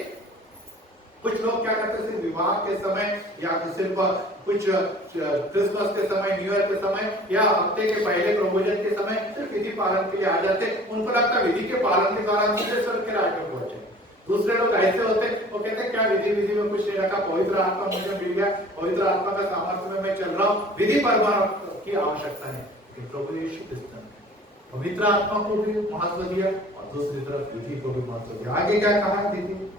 कुछ लोग क्या करते हैं, सिर्फ विवाह के समय या सिर्फ कुछ क्रिसमस के समय, न्यू ईयर के समय या हफ्ते के पहले प्रभोजन के समय सिर्फ विधि पालन के लिए आ जाते। उनको लगता है विधि के पालन के द्वारा स्वर्ग के राज्य में पहुंचे। दूसरे लोग ऐसे होते, वो कहते क्या विधि विधि में कुछ नहीं रखा, पवित्र आत्मा मुझे मिल गया, पवित्र आत्मा का सामर्थ्य में मैं चल रहा हूँ, विधि परमार की आवश्यकता है। प्रभु यीशु क्रिस्त ने पवित्र आत्मा को भी महत्व दिया और दूसरी तरफ विधि को भी महत्व दिया। आगे क्या कहा विधि?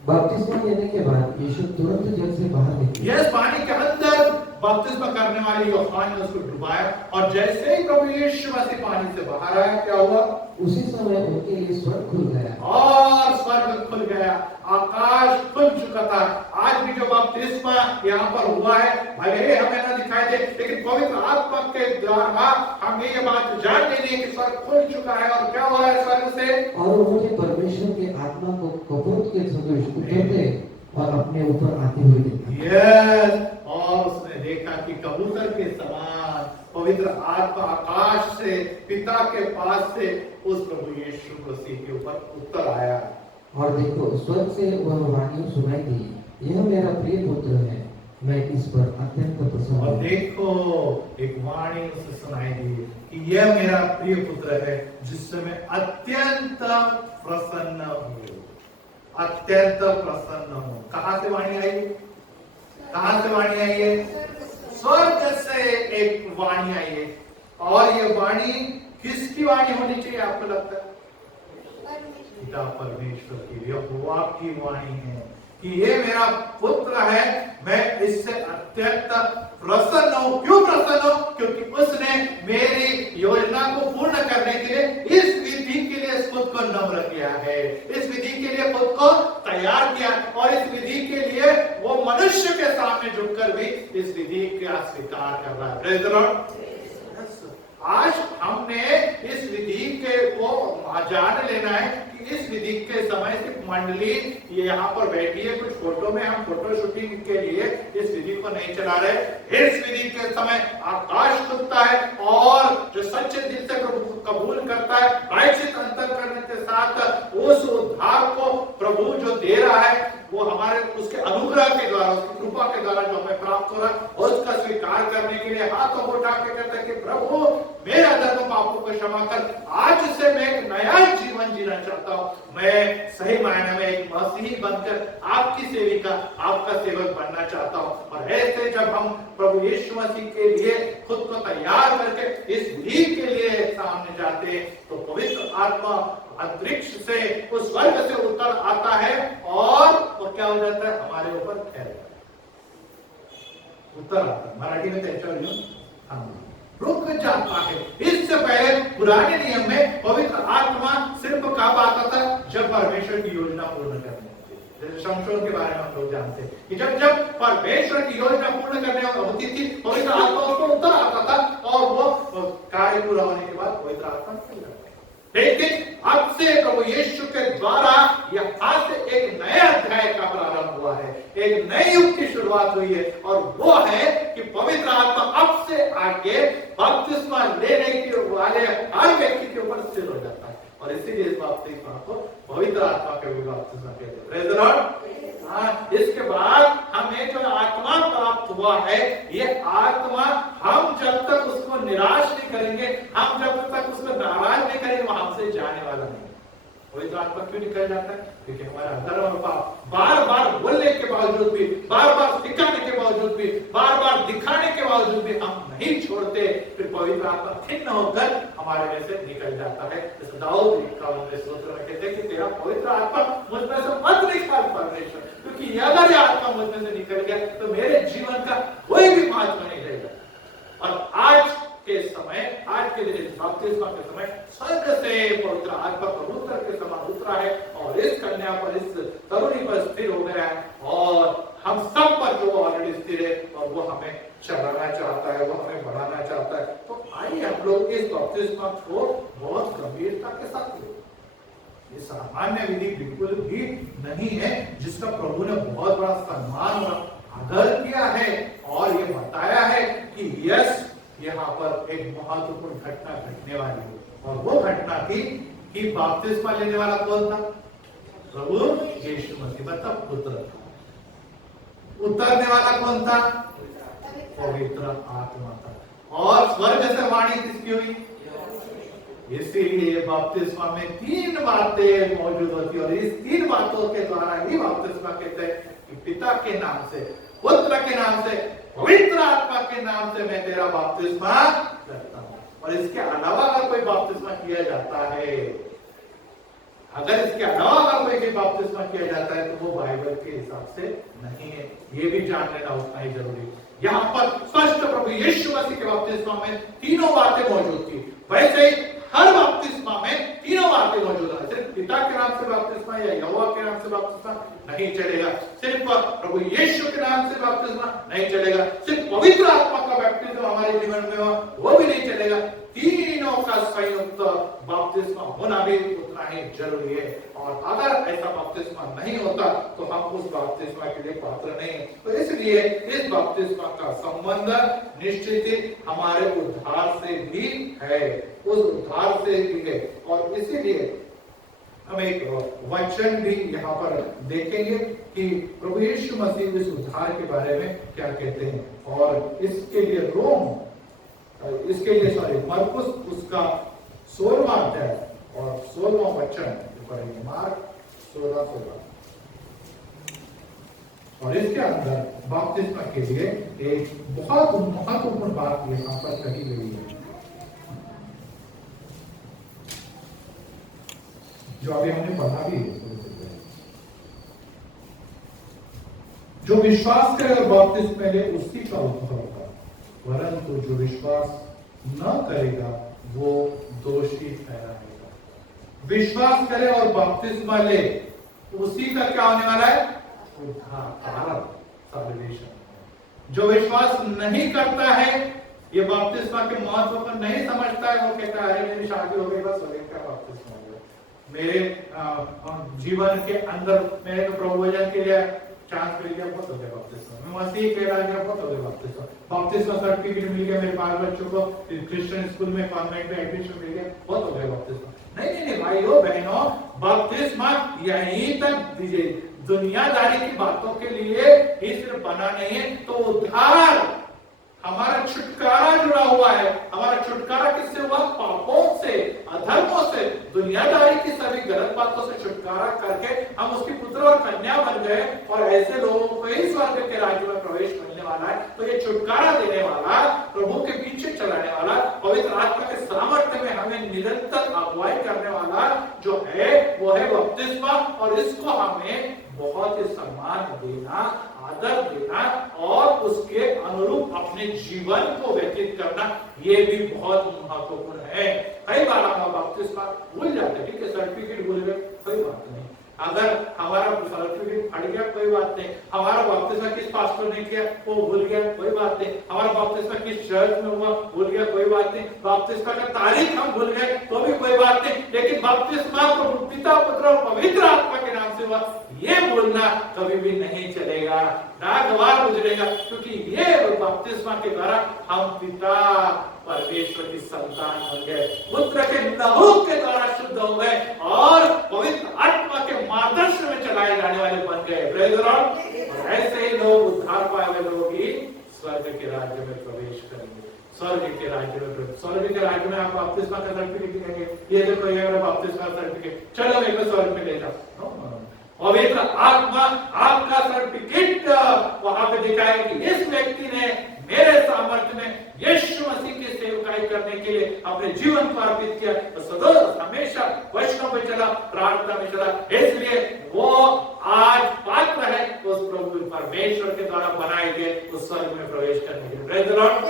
बपतिस्मा लेने के बाद यीशु तुरंत जल से बाहर निकले। यस, पानी के अंदर बपतिस्मा करने वाले यूहन्ना ने उसको डुबाया और जैसे ही प्रभु यीशु मसीह पानी से बाहर आया, क्या हुआ? उसी समय उनके लिए स्वर्ग खुल गया और स्वर्ग खुल गया, आकाश खुल चुका था। आज भी जो बपतिस्मा यहाँ पर हुआ है, भले ही हमें ना दिखाई दे, लेकिन पवित्र आत्मा के द्वारा हमें ये बात जान लेनी है कि स्वर्ग खुल चुका है। और क्या हो रहा है स्वर्ग से? और उन्होंने परमेश्वर के आत्मा को कबूत के सदृश उतरते और अपने ऊपर आते हुए देखा। यस, और उसने देखा कि कबूतर के समान पवित्र आत्मा आकाश से पिता के पास से उस प्रभु यीशु मसीह के ऊपर उतर आया। और देखो, स्वर्ग से वह वाणी सुनाई दी, यह मेरा प्रिय पुत्र है, मैं इस पर अत्यंत प्रसन्न और हूं। देखो, एक वाणी उसे सुनाई दी कि यह मेरा प्रिय पुत्र है जिससे मैं अत्यंत प्रसन्न हूँ, अत्यंत प्रसन्न हूँ। कहाँ से वाणी आई? कहाँ से वाणी आई है? स्वर्ग से एक वाणी आई है। और ये वाणी किसकी वाणी होनी चाहिए आपको लगता है? पिता परमेश्वर की, यहोवा की वाणी है कि ये मेरा पुत्र है, मैं इससे अत्यंत प्रसन्न हूं। क्यों प्रसन्न हूं? क्योंकि उसने मेरी योजना को पूर्ण करने के लिए इस विधि के लिए खुद को नम्र किया है, इस विधि के लिए खुद को तैयार किया और इस विधि के लिए वो मनुष्य के सामने झुककर भी इस विधि का स्वीकार कर रहा है। Praise the Lord। आज हमने इस विधि के को जान लेना है कि इस विधि के समय सिर्फ मंडली ये यहाँ पर बैठी है, कुछ फोटो में हम फोटो शूटिंग के लिए इस विधि को नहीं चला रहे। इस विधि के समय आकाश खुलता है और जो सच्चे दिल से प्रभु को कबूल करता है, प्रायश्चित अंतर करने के साथ उस उद्धार को प्रभु जो दे रहा है वो हमारे उसके अनुग्रह के द्वारा, उसकी कृपा के द्वारा जो हमें प्राप्त हो रहा है, और उसका स्वीकार करने के लिए हाथों को उठा के कहते हैं कि प्रभु मेरा धर्म पापों को क्षमा कर, आज से मैं एक नया जीवन जीना चाहता हूँ, मैं सही मायने में एक मसीही बनकर आपकी सेविका, आपका सेवक बनना चाहता हूँ। और ऐसे जब हम प्रभु यीशु मसीह के लिए खुद को तैयार करके इस विधि के लिए सामने जाते हैं तो पवित्र आत्मा अंतरिक्ष से उस स्वर्ग से उतर आता है और वो क्या हो जाता है? हमारे ऊपर ठहर जाता है, उतर आता है। मराठी में त्याच्यावर रुक जाता है। इससे पहले पुराने नियम में पवित्र आत्मा सिर्फ कब आता था? जब परमेश्वर की योजना पूर्ण करनी होती थी। जैसे शमशोन के बारे में हम लोग जानते हैं कि जब परमेश्वर की योजना पूर्ण करने होती थी, पवित्र आत्मा उसको उतर आता था और वो कार्य पूरा होने के बाद पवित्र आत्मा चल जाता है। लेकिन अब से प्रभु यीशु के द्वारा यहाँ से एक नए अध्याय का प्रारंभ हुआ है, एक नए युग की शुरुआत हुई है और वो है कि पवित्र आत्मा अब से आगे बपतिस्मा लेने के वाले हर व्यक्ति के ऊपर स्थिर हो जाता है। और इसीलिए इस बपतिस्मा को पवित्र आत्मा के बपतिस्मा कहते हैं। Praise the Lord. इसके बाद हमें जो आत्मा प्राप्त हुआ है, ये आत्मा हम जब तक उसको निराश नहीं करेंगे, हम जब तक उसको नाराज नहीं करेंगे, वो हमसे जाने वाला नहीं। पवित्र आत्मा क्यों निकल जाता है? क्योंकि हमारा धर्म और पाप बार बार बोलने के बावजूद भी, बार बार सिखाने के बावजूद भी, बार बार दिखाने के बावजूद भी हम नहीं छोड़ते, फिर पवित्र आत्मा खिन्न होकर हमारे में से निकल जाता है। जैसे दाऊद के स्तोत्र में कहते हैं कि तेरा पवित्र आत्मा मुझ में से मत निकाल परमेश्वर, क्योंकि अगर यह आत्मा मुझ में से निकल गया तो मेरे जीवन का कोई भी महत्व नहीं रहेगा। और आज के समय, आज के दिन बपतिस्मा के समय स्वर्ग से पवित्र आत्मा कबूतर के समान उतरा है और इस कन्या पर, इस तरुणी पर स्थिर हो गया है और हम सब पर जो ऑलरेडी स्थिर है और वो हमें चलाना चाहता है, वो हमें बढ़ाना चाहता है। तो आइए हम लोग इस बपतिस्मा को बहुत गंभीरता के साथ लें। ये सामान्य विधि बिल्कुल भी नहीं है, जिसका प्रभु ने बहुत बड़ा सम्मान और आदर किया है और ये बताया है कि यस, यहाँ पर एक महत्वपूर्ण घटना घटने वाली है। और वो घटना थी कि बपतिस्मा लेने वाला कौन था? प्रभु यीशु मसीह, मतलब पुत्र था। उतरने वाला कौन था? पवित्र आत्मा था। और स्वर्ग से वाणी किसकी हुई? इसीलिए बपतिस्मा में 3 बातें मौजूद होती है और इस 3 बातों के द्वारा ही बपतिस्मा कहते हैं कि पिता के नाम से, पुत्र के नाम से, पवित्र आत्मा के नाम से मैं तेरा बपतिस्मा करता हूं। और इसके अलावा अगर कोई बपतिस्मा किया जाता है, अगर इसके अलावा अगर कोई बपतिस्मा किया जाता है तो वो बाइबल के हिसाब से नहीं है, ये भी जान लेना उतना ही जरूरी है। यहाँ पर स्पष्ट प्रभु यीशु मसीह के बपतिस्मा में 3 बातें मौजूद थी। वैसे ही हर बपतिस्मा में 3 बातें मौजूद है। सिर्फ पिता के नाम से बपतिस्मा या यहोवा के नाम से बपतिस्मा नहीं चलेगा, सिर्फ प्रभु यीशु के नाम से बपतिस्मा नहीं चलेगा, सिर्फ पवित्र आत्मा का बपतिस्मा हमारे जीवन में हो वो भी नहीं चलेगा। तीनों का संयुक्त बपतिस्मा होना भी उतना ही जरूरी है। और अगर ऐसा बपतिस्मा नहीं होता तो हम उस बपतिस्मा के लिए पात्र नहीं है। तो इसलिए इस बपतिस्मा का संबंध निश्चित ही हमारे उद्धार से भी है, उस उद्धार से भी है। और इसीलिए हम एक वचन भी यहाँ पर देखेंगे कि प्रभु यीशु मसीह इस उद्धार के बारे में क्या कहते हैं। और इसके लिए मरकुस उसका 16वां अध्याय और 16वां वचन पढ़ेंगे, मार्क 16:16। और इसके अंदर बपतिस्मा के लिए एक बहुत महत्वपूर्ण बात यहाँ पर कही गई है, जो अभी हमने पढ़ा भी है। जो विश्वास करे और बपतिस्मा ले उसी का उद्धार होगा, परंतु जो विश्वास न करेगा वो दोषी ठहराएगा। विश्वास करे और बपतिस्मा ले उसी का क्या होने वाला है? उद्धार, साल्वेशन। जो विश्वास नहीं करता है, ये बपतिस्मा के महत्व को नहीं समझता है, वो कहता है अरे मेरी शादी हो गई बस हो गई, क्या बपतिस्मा हो गया, मेरे जीवन के अंदर मेरे को प्रभु वचन के लिए चांस मिल गया, बहुत हो गया बपतिस्मा, मैं मसीह कहला गया, बहुत हो गया बपतिस्मा, बपतिस्मा सर्टिफिकेट मिल गया मेरे बाल बच्चों को, क्रिश्चियन स्कूल में कॉन्वेंट में एडमिशन मिल गया, बहुत हो गया बपतिस्मा। नहीं भाइयों बहनों, बपतिस्मा यहीं तक दीजिए, दुनियादारी की बातों के लिए ही सिर्फ बना नहीं है, तो उद्धार, हमारा छुटकारा जुड़ा हुआ है। हमारा छुटकारा किससे हुआ? पापों से, अधर्मों से, दुनियादारी की सभी गलत बातों से छुटकारा करके हम उसकी पुत्र और कन्या बन गए, और ऐसे लोगों को ही स्वर्ग के राज्य में प्रवेश करने वाला है। तो ये छुटकारा देने वाला, प्रभु के पीछे चलाने वाला, पवित्र आत्मा के सामर्थ्य में हमें निरंतर अगुवाई करने वाला जो है वो है बपतिस्मा। और इसको हमें बहुत ही सम्मान देना, आदर देना और उसके अनुरूप अपने जीवन को व्यतीत करना, ये भी बहुत महत्वपूर्ण है। कई बार हम बपतिस्मा भूल जाते, ठीक है, सर्टिफिकेट भूल गए, कोई बात नहीं। अगर हमारा सर्टिफिकेट फट गया कोई बात नहीं, हमारा बपतिस्मा किस पास्टर ने किया वो भूल गया कोई बात नहीं, हमारा बपतिस्मा किस चर्च में हुआ भूल गया कोई बात नहीं, बपतिस्मा का तारीख हम भूल गए तो भी कोई बात नहीं, लेकिन बपतिस्मा प्रभु पिता पुत्र और पवित्र आत्मा के नाम से हुआ, ये बोलना कभी भी नहीं चलेगा, नागवार गुजरेगा, क्योंकि ये बपतिस्मा के द्वारा हम पिता परमेश्वर की संतान बन गए, पुत्र के लहू के द्वारा शुद्ध हो गए और पवित्र आत्मा के मार्गदर्शन में चलाए जाने वाले बन गए। Praise the Lord. और ऐसे ही लोग, उद्धार पाए हुए लोग ही स्वर्ग के राज्य में प्रवेश करेंगे। स्वर्ग के राज्य में, स्वर्ग के राज्य में आप बपतिस्मा का सर्टिफिकेट दिखाएंगे, ये देखो ये मेरा बपतिस्मा सर्टिफिकेट, चलो मेरे को स्वर्ग में ले जाओ। पवित्र आत्मा आपका सर्टिफिकेट वहां पे दिखाएगा कि इस व्यक्ति ने मेरे सामर्थ्य में यीशु मसीह की सेवकाई करने के लिए अपने जीवन को अर्पित किया, तो सदैव हमेशा वचनों पे चला, प्रार्थना में चला, इसलिए वो आज पात्र है उस प्रभु परमेश्वर के द्वारा बनाए गए उस स्वर्ग में प्रवेश करने के लिए। Praise the Lord.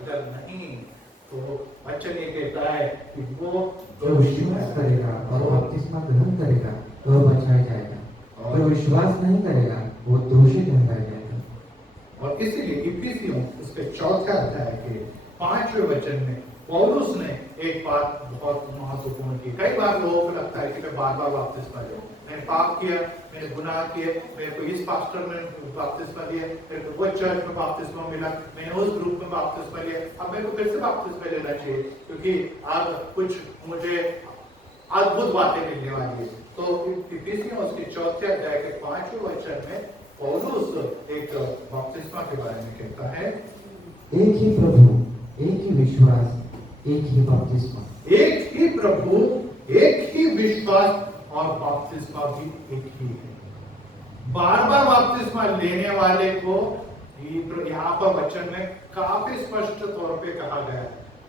अगर नहीं तो वचन ये कहता है कि वो जो विश्वास करेगा और बपतिस्मा ग्रहण करेगा तो बचाया जाएगा, जो विश्वास नहीं करेगा वो दोषी ठहराया जाएगा। और इसीलिए इफिसियों उसके 4 अध्याय के 5वें वचन में पौलुस ने एक बात बहुत महत्वपूर्ण की। कई बार लोगों को लगता है कि मैं बार बार बपतिस्मा लूं, मैंने पाप किया, मैंने गुनाह किए, मेरे को इस पास्टर ने बपतिस्मा दिया, मेरे को वो चर्च में बपतिस्मा मिला, मैंने उस ग्रुप में बपतिस्मा लिया, अब मेरे को फिर से बपतिस्मा लेना चाहिए क्योंकि अब कुछ मुझे अद्भुत बातें मिलने वाली है। तो इफिसियों उसके 4 अध्याय के 5वें वचन में पौलुस एक बपतिस्मा के बारे में कहता है, एक ही प्रभु, एक ही विश्वास, एक ही बपतिस्मा, एक ही प्रभु, एक ही विश्वास और बपतिस्मा भी एक ही है। बार बार बपतिस्मा लेने वाले को यहाँ पर वचन में काफी स्पष्ट तौर पे कहा गया है,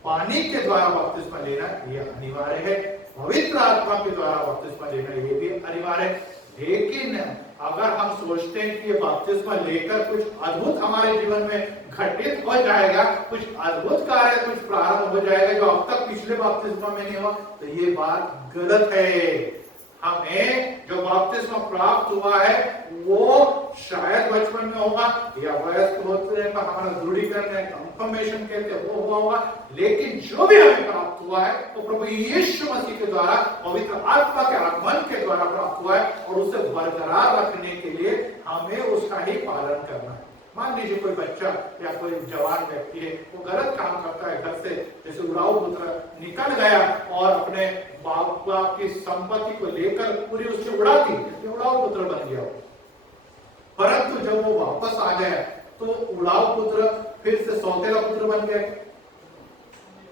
पानी के द्वारा बपतिस्मा लेना ये अनिवार्य है, पवित्र आत्मा के द्वारा बपतिस्मा लेना ये भी अनिवार्य है। लेकिन अगर हम सोचते हैं कि ये बपतिस्मा लेकर कुछ अद्भुत हमारे जीवन में घटित हो जाएगा, कुछ अद्भुत कार्य कुछ प्रारंभ हो जाएगा जो अब तक पिछले बपतिस्मा में नहीं हुआ, तो ये बात गलत है। हमें जो बपतिस्मा प्राप्त हुआ है वो शायद बचपन में होगा या वयस्क होते हैं, हमारा दृढ़ीकरण कंफर्मेशन कहते हैं वो हुआ होगा, लेकिन जो भी हमें प्राप्त हुआ है वो प्रभु यीशु मसीह के द्वारा, पवित्र आत्मा के आगमन के द्वारा प्राप्त हुआ है, और उसे बरकरार रखने के लिए हमें उसका ही पालन करना है। मान लीजिए कोई बच्चा या कोई जवान व्यक्ति है, वो गलत काम करता है, घर से जैसे उड़ाऊ पुत्र निकल गया और अपने बाप की संपत्ति को लेकर पूरी उससे उड़ा दी, इसलिए उड़ाऊ पुत्र बन गया। परंतु जब वो वापस आ गया तो उड़ाऊ पुत्र फिर से सौतेला पुत्र बन गया।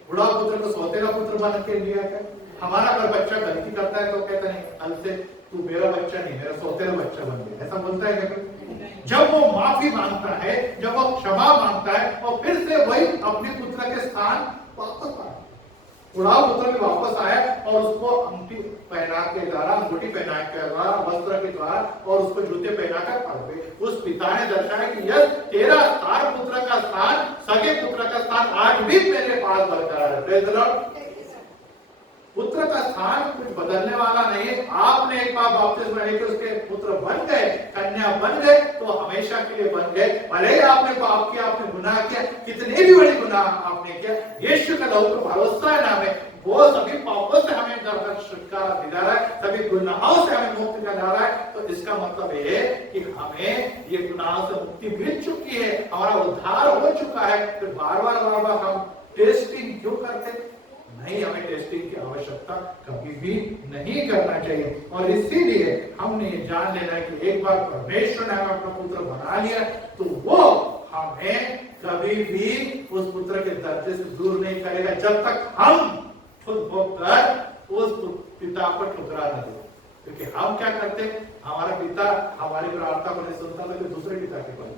उड़ाऊ पुत्र को सौतेला पुत्र बन के लिया गया। हमारा अगर बच्चा गलती करता है तो कहता नहीं, कल से तू मेरा बच्चा नहीं, मेरा सौतेला बच्चा बन गया, ऐसा बोलता है क्या? जब वो माफी मांगता है, जब वो क्षमा मांगता है और फिर से वही अपने पुत्र के स्थान वापस आया। उड़ाऊ पुत्र भी वापस आया और उसको अंगूठी पहना के द्वारा, अंगूठी पहना के द्वारा, वस्त्र के द्वारा और उसको जूते पहनाकर पढ़े। उस पिता ने दर्शाया कि यह तेरा स्थान, पुत्र का स्थान, सगे पुत्र का स्थान आज भी मेरे पास बरकरार है। Praise the Lord. पुत्र का स्थान कुछ बदलने वाला नहीं है। आपने एक बार बपतिस्मा लेकर उसके पुत्र बन गए, कन्या बन गए, तो हमेशा के लिए बन गए। भले ही आपने पाप किया, आपने गुनाह किया, कितने भी बड़ी गुनाह आपने किया, यीशु का लहू का भरोसा है नाम है, वो सभी पापों से हमें छुटकारा दिला रहा है, सभी गुनाहों से हमें मुक्ति करा रहा है। तो इसका मतलब ये है कि हमें ये गुनाहों से मुक्ति मिल चुकी है, हमारा उद्धार हो चुका है। फिर बार बार हम टेस्टिंग क्यों करते? नहीं, हमें टेस्टिंग की आवश्यकता कभी भी नहीं करना चाहिए। और इसीलिए हमने ये जान लेना है कि एक बार परमेश्वर ने हमें अपना पुत्र बना लिया तो वो हमें कभी भी उस पुत्र के दर्जे से दूर नहीं करेगा, जब तक हम खुद होकर उस पिता को ठुकरा न दे। क्योंकि हम क्या करते, हमारा पिता हमारी प्रार्थना को नहीं सुनता तो दूसरे पिता के पास,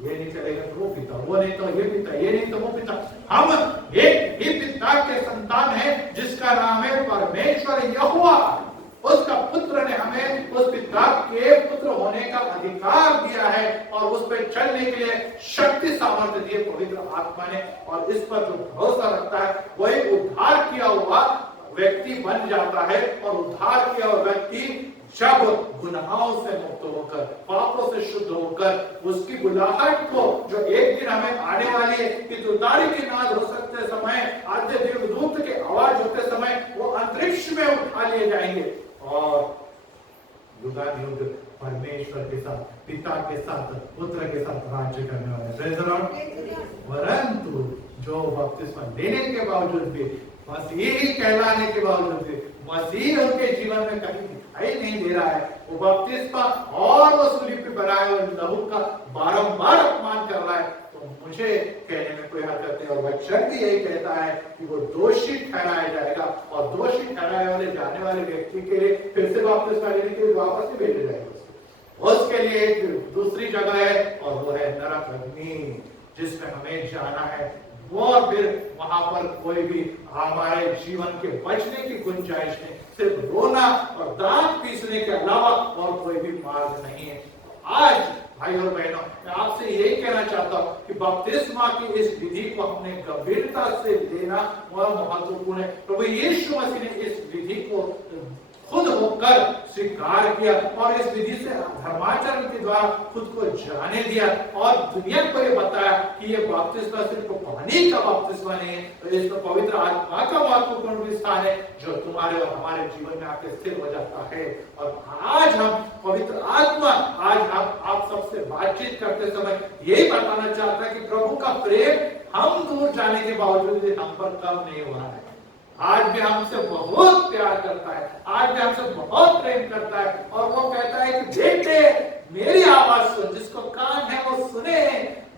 ये नहीं चलेगा तो वो पिता, वो नहीं तो ये पिता, ये नहीं तो वो पिता। हम एक ही पिता के संतान हैं जिसका नाम है परमेश्वर यहोवा। उसका पुत्र ने हमें उस पिता के पुत्र होने का अधिकार दिया है और उस पर चलने के लिए शक्ति सामर्थ्य दिए पवित्र आत्मा ने। और इस पर जो भरोसा रखता है वही उद्धार किया हुआ व्यक्ति बन जाता है। और उद्धार किया हुआ व्यक्ति जब गुनाहों से मुक्त होकर, पापों से शुद्ध होकर, उसकी बुलाहट को जो एक दिन हमें आने वाली है कि तुतारी की नाद हो सकते समय, आद्य देवदूत के आवाज होते समय वो अंतरिक्ष में उठा लिए जाएंगे और युगानुयुग परमेश्वर के साथ, पिता के साथ, पुत्र के साथ राज्य करने वाले। Praise the Lord. परंतु जो बपतिस्मा लेने के बावजूद भी, मसीही कहलाने के बावजूद भी मसीह उनके जीवन में कहीं दिखाई नहीं दे रहा है, वो बपतिस्मा और वो सूली पे बनाए हुए लहू का बारंबार अपमान कर रहा है, तो मुझे कहने में कोई हरकत नहीं। और वचन भी यही कहता है कि वो दोषी ठहराया जाएगा और दोषी ठहराए वाले जाने वाले व्यक्ति के लिए फिर से बपतिस्मा लेने के लिए वापस ही भेजा जाएगा। उसके लिए एक दूसरी जगह है और वो है नरक अग्नि, जिसमें हमें जाना है। वो फिर वहां पर कोई भी हमारे जीवन के बचने की गुंजाइश नहीं, सिर्फ रोना और दांत पीसने के अलावा और कोई भी मार्ग नहीं है। आज भाई और बहनों, मैं आपसे यही कहना चाहता हूं कि बपतिस्मा की इस विधि को हमने गंभीरता से लेना वह महत्वपूर्ण है। प्रभु यीशु मसीह ने इस विधि को खुद होकर स्वीकार किया और इस विधि से धर्माचरण के द्वारा खुद को जाने दिया और दुनिया को ये बताया कि ये बपतिस्मा सिर्फ पानी का बपतिस्मा नहीं है, तो इसमें पवित्र आत्मा का महत्वपूर्ण भी स्थान है जो तुम्हारे और हमारे जीवन में आके स्थिर हो जाता है। और आज हम पवित्र आत्मा, आज हम आप सबसे बातचीत करते समय यही बताना चाहता है कि प्रभु का प्रेम हम दूर जाने के बावजूद भी हम पर कम नहीं हो रहा है। आज भी हमसे बहुत प्यार करता है, आज भी हमसे बहुत प्रेम करता है और वो कहता है कि बेटे मेरी आवाज सुन, जिसको कान है वो सुने,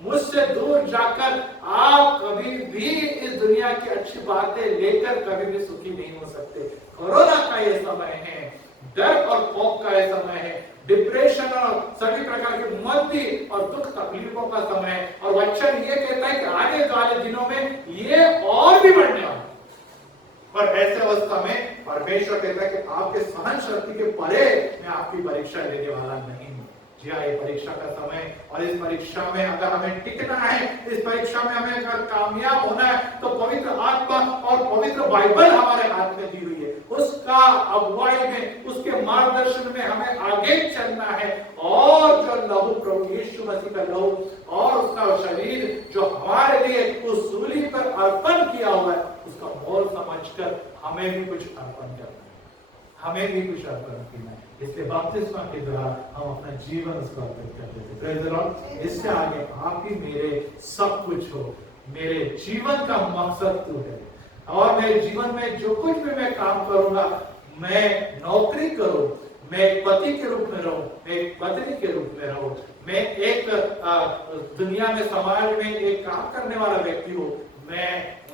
मुझसे दूर जाकर आप कभी भी इस दुनिया की अच्छी बातें लेकर कभी भी सुखी नहीं हो सकते। कोरोना का ये समय है, डर और खौफ का ये समय है, डिप्रेशन और सभी प्रकार की मंदी और दुख तकलीफों का समय है। और वचन ये कहता है कि आने वाले दिनों में ये और भी बढ़ने वाला है। और ऐसे अवस्था में परमेश्वर कहता है कि आपके सहन शक्ति के परे मैं आपकी परीक्षा लेने वाला नहीं हूं। जी हाँ, ये परीक्षा का समय, और इस परीक्षा में अगर हमें टिकना है, इस परीक्षा में हमें अगर कामयाब होना है, तो पवित्र आत्मा और पवित्र बाइबल हमारे हाथ में दी हुई है। उसका अगुवाई में, उसके मार्गदर्शन में हमें आगे चलना है। और जो लहू प्रभु यीशु मसीह का लहू और उसका शरीर जो हमारे लिए उस सूली पर अर्पण किया हुआ है, उसका मोल समझकर हमें भी कुछ अर्पण करना है, हमें भी कुछ अर्पण करना है। इसलिए बपतिस्मा के द्वारा हम अपना जीवन उसको अर्पित कर देते। Praise the Lord. इससे आगे आप ही मेरे सब कुछ हो, मेरे जीवन का मकसद तू है। और मेरे जीवन में जो कुछ भी मैं काम करूंगा, मैं नौकरी करूं, मैं एक पति के रूप में रहूं, मैं एक पत्नी के रूप में रहूं, मैं एक दुनिया में, समाज में एक काम करने वाला व्यक्ति हूं, मैं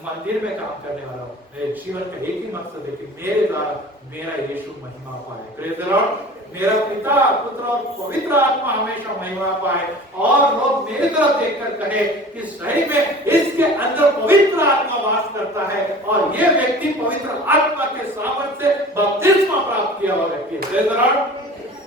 मंदिर में काम करने वाला हूं। मेरे जीवन का एक ही मकसद है कि मेरे द्वारा मेरा यीशु महिमा पाए। Praise the Lord. मेरा पिता, पुत्र और पवित्र आत्मा हमेशा महिमा पाए, और लोग मेरी तरफ देखकर कहे कि सही में इसके अंदर पवित्र आत्मा वास करता है, और ये व्यक्ति पवित्र आत्मा के सामर्थ्य से बपतिस्मा प्राप्त किया हुआ व्यक्ति है। Praise the Lord.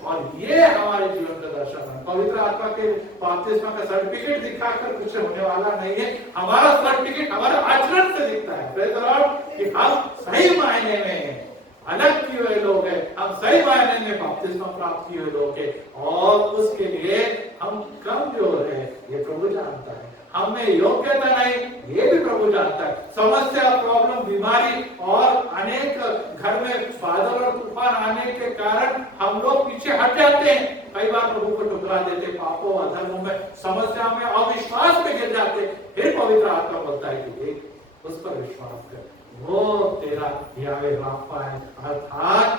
और ये हमारे जीवन का दर्शन है। पवित्र आत्मा के बपतिस्मा का सर्टिफिकेट दिखाकर कुछ होने वाला नहीं है। हमारा सर्टिफिकेट हमारे आचरण से दिखता है। Praise the Lord. कि हम सही मायने में अलग किए हुए लोग हैं, हम सही मायने में बपतिस्मा प्राप्त किए हुए लोग हैं, और उसके लिए हम कमजोर हैं, ये प्रभु जानता है। हमें योग्यता नहीं, ये भी प्रभु जानता है। समस्या, प्रॉब्लम, बीमारी और अनेक घर में बादल और तूफान आने के कारण हम लोग पीछे हट जाते हैं। कई बार प्रभु को ठुकरा देते, पापों अधर्मों में, समस्या में, अविश्वास में गिर जाते। फिर पवित्र आत्मा बोलता है कि देख, उस पर विश्वास कर, वो तेरा यावे राफा है, अर्थात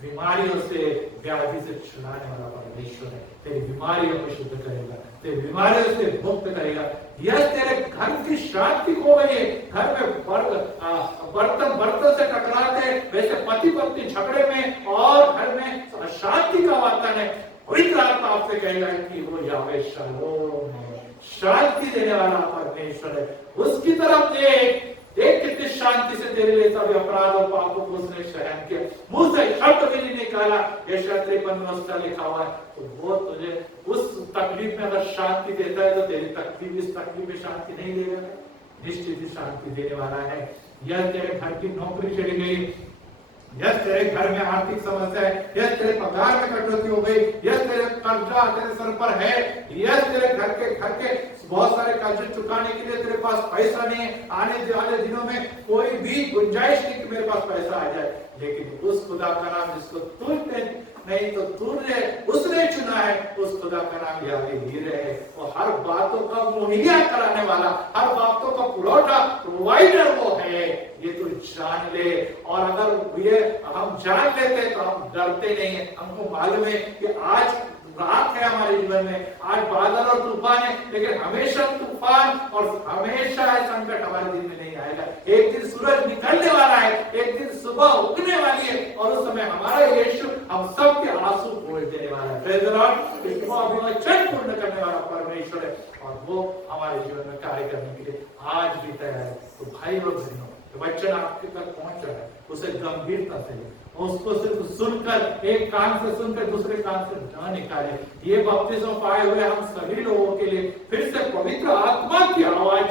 बीमारियों से, व्याधि से छुड़ाने वाला परमेश्वर है। तेरी बीमारियों को शुद्ध करेगा, तेरी बीमारियों से मुक्त करेगा। यह तेरे घर की शांति खो गई है। घर में बर्तन से टकराते, वैसे पति पत्नी झगड़े में और घर में शांति का वातावरण है। पवित्र आत्मा आपसे कहेगा कि वो यावे शालोम है, शांति देने वाला परमेश्वर है। उसकी तरफ देख, देख कितनी शांति से तेरे लिए सभी अपराध और पापों को उसने सहन किया, मुंह से शब्द भी नहीं निकाला। यशायाह 53 में उसका लिखा हुआ है। तो वो तुझे उस तकलीफ में अगर शांति देता है, तो तेरी तकलीफ, इस तकलीफ में शांति नहीं देगा, निश्चित ही शांति देने वाला है। यह तेरे घर की नौकरी चली गई, यह तेरे घर में आर्थिक समस्या है, यह तेरे पगार में कटौती हो गई, यह तेरे कर्जा तेरे सर पर है, यह तेरे घर के बहुत सारे कर्ज चुकाने के लिए तेरे पास पैसा नहीं है, आने वाले दिनों में कोई भी गुंजाइश नहीं कि मेरे पास पैसा आ जाए। लेकिन उस खुदा का नाम जिसको तूने नहीं तो तूने उसने चुना है, उस खुदा का नाम यावे हीरे है। वो हर बातों का मुहैया कराने वाला, हर बातों का पुरौठा प्रोवाइडर वो है, ये तू जान ले। और अगर ये हम जान लेते तो हम डरते नहीं है। हमको मालूम है कि आज रात है हमारे जीवन में, आज बादल और तूफान है, लेकिन हमेशा तूफान और हमेशा संकट हमारे दिन में नहीं आएगा। एक दिन सूरज निकलने वाला है, एक दिन सुबह उगने वाली है, और उस समय हमारा यीशु हम सब के आंसू पोंछ देने वाला है। Praise the Lord. वो अभिवचन पूर्ण करने वाला परमेश्वर है, और वो हमारे जीवन में कार्य करने के लिए आज भी तैयार है। तो भाई और बहनों, वचन आपके तक पहुंच रहा है, उसे गंभीरता से उसको सिर्फ सुनकर, एक कान से सुनकर दूसरे कान से न निकाले। ये बपतिस्मा पाए हुए हम सभी लोगों के लिए फिर से पवित्र आत्मा की आवाज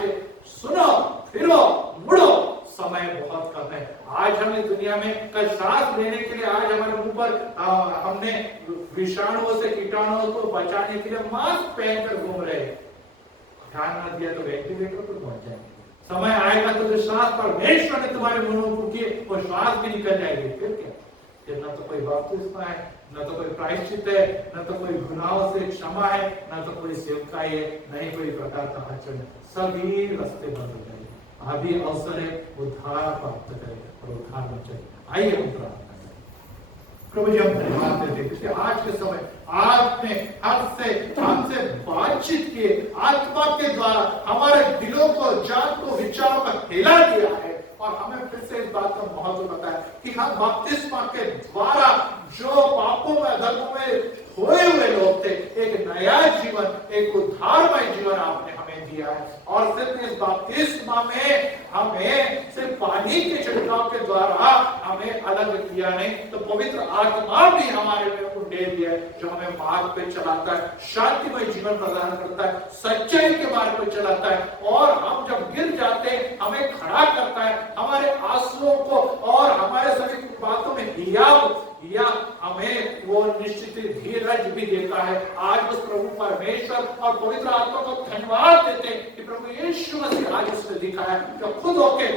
सुनो, फिरो, मुड़ो। समय बहुत कम है। आज हमें दुनिया में कल सांस लेने के लिए, आज हमारे मुंह पर हमने विषाणुओं से, कीटाणुओं को बचाने के लिए मास्क पहनकर घूम रहे हैं। ध्यान न दिया तो वेंटिलेटर पर पहुंच जाएंगे। समय आएगा तो जो श्वास परमेश्वर ने तुम्हारे मुंह में फूकी, वो श्वास भी निकल जाएगी। फिर क्या? फिर न तो कोई बपतिस्मा है, न तो कोई प्रायश्चित है, न तो कोई गुनाहों से क्षमा है, न तो कोई सेवकाई है, न ही कोई प्रकार का आचरण है। सभी रास्ते बंद हो जाएंगे। अभी अवसर है उद्धार प्राप्त करें और उद्धार में चले। आइए हम प्रार्थना करें। प्रभु जी हम धन्यवाद देते हैं क्योंकि आज के समय आपने हमसे बातचीत किए, आत्मा के द्वारा हमारे दिलों को, जान को, विचारों को हिला दिया है और हमें फिर से इस बात का महत्व बताया कि हम बपतिस्मा के द्वारा जो पापों में, अधर्मों में खोए हुए लोग थे, एक नया जीवन, एक उद्धारमय जीवन आपने हमें दिया है। और सिर्फ इस बपतिस्मा में हमें सिर्फ पानी के छिड़काव के द्वारा हमें अलग किया नहीं, तो पवित्र आत्मा भी हमारे में उंडेल दिया है, जो हमें मार्ग पे चलाता है, शांतिमय जीवन प्रदान करता है, सच्चाई के मार्ग पे चलाता है, और हम जब गिर जाते हैं हमें खड़ा करता है, हमारे आंसुओं को और हमारे सभी बातों में या हमें वो निश्चित धीरज भी देता है। आज उस प्रभु परमेश्वर और पवित्र आत्मा को धन्यवाद देते हैं कि प्रभु यीशु मसीह आज उसने दिखाया, जो खुद होके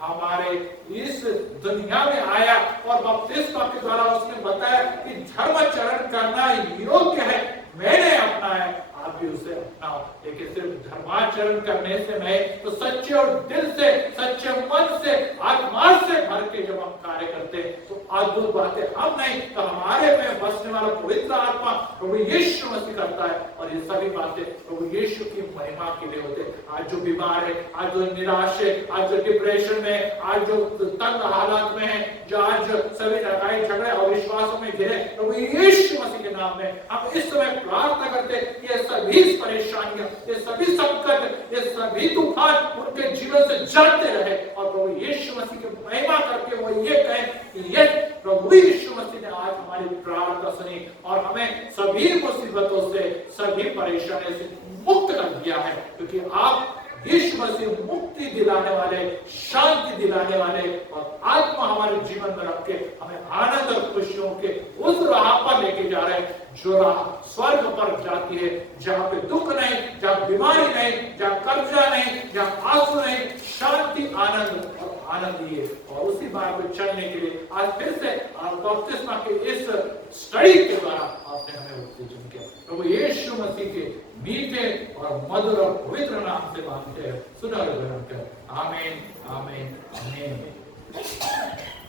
हमारे इस दुनिया में आया और बपतिस्मा के द्वारा उसने बताया कि धर्माचरण करना योग्य है, मैंने अपनाया, आप भी उसे अपनाओ। लेकिन सिर्फ धर्माचरण करने से नहीं, तो सच्चे और दिल से, सच्चे मन से, आत्मा से भर के जब हम कार्य करते हैं तो अद्भुत बातें हम नहीं तो हमारे में बसने वाला पवित्र आत्मा प्रभु यीशु मसीह करता है। और ये सभी बातें प्रभु यीशु की महिमा के लिए होते हैं। आज जो बीमार है, आज जो निराश है, आज जो डिप्रेशन में, आज जो तंग हालात में है, जो आज सभी लड़ाई झगड़े और विश्वासों में घिरे, प्रभु यीशु मसीह के नाम में हम इस समय प्रार्थना करते हैं, ये सभी परेशानियां, ये सभी संकट, ये सभी तूफान उनके जीवन से जाते रहे और प्रभु यीशु मसीह की महिमा करके वो ये कहें कि ये प्रभु यीशु मसीह ने आज हमारी प्रार्थना सुनी और हमें सभी मुसीबतों से, सभी परेशानियों से मुक्त कर दिया है, क्योंकि आप यीशु मसीह मुक्ति दिलाने वाले, शांति दिलाने वाले और आत्मा हमारे जीवन में रख के हमें आनंद और खुशियों के उस राह पर लेके जा रहे हैं जो राह स्वर्ग पर जाती है, जहां पे दुख नहीं, जहां बीमारी नहीं, जहां कर्जा नहीं, जहां आंसू नहीं, शांति, आनंद और आनंद ही है। और उसी मार्ग पर चलने के लिए आज फिर से बपतिस्मा के इस स्टडी के द्वारा आपने हमें उत्तेजन किया। प्रभु यीशु मसीह के मीठे और मधुर और पवित्र नाम से मांगते हैं, सुना ग्रहण कर। आमीन, आमीन, आमीन।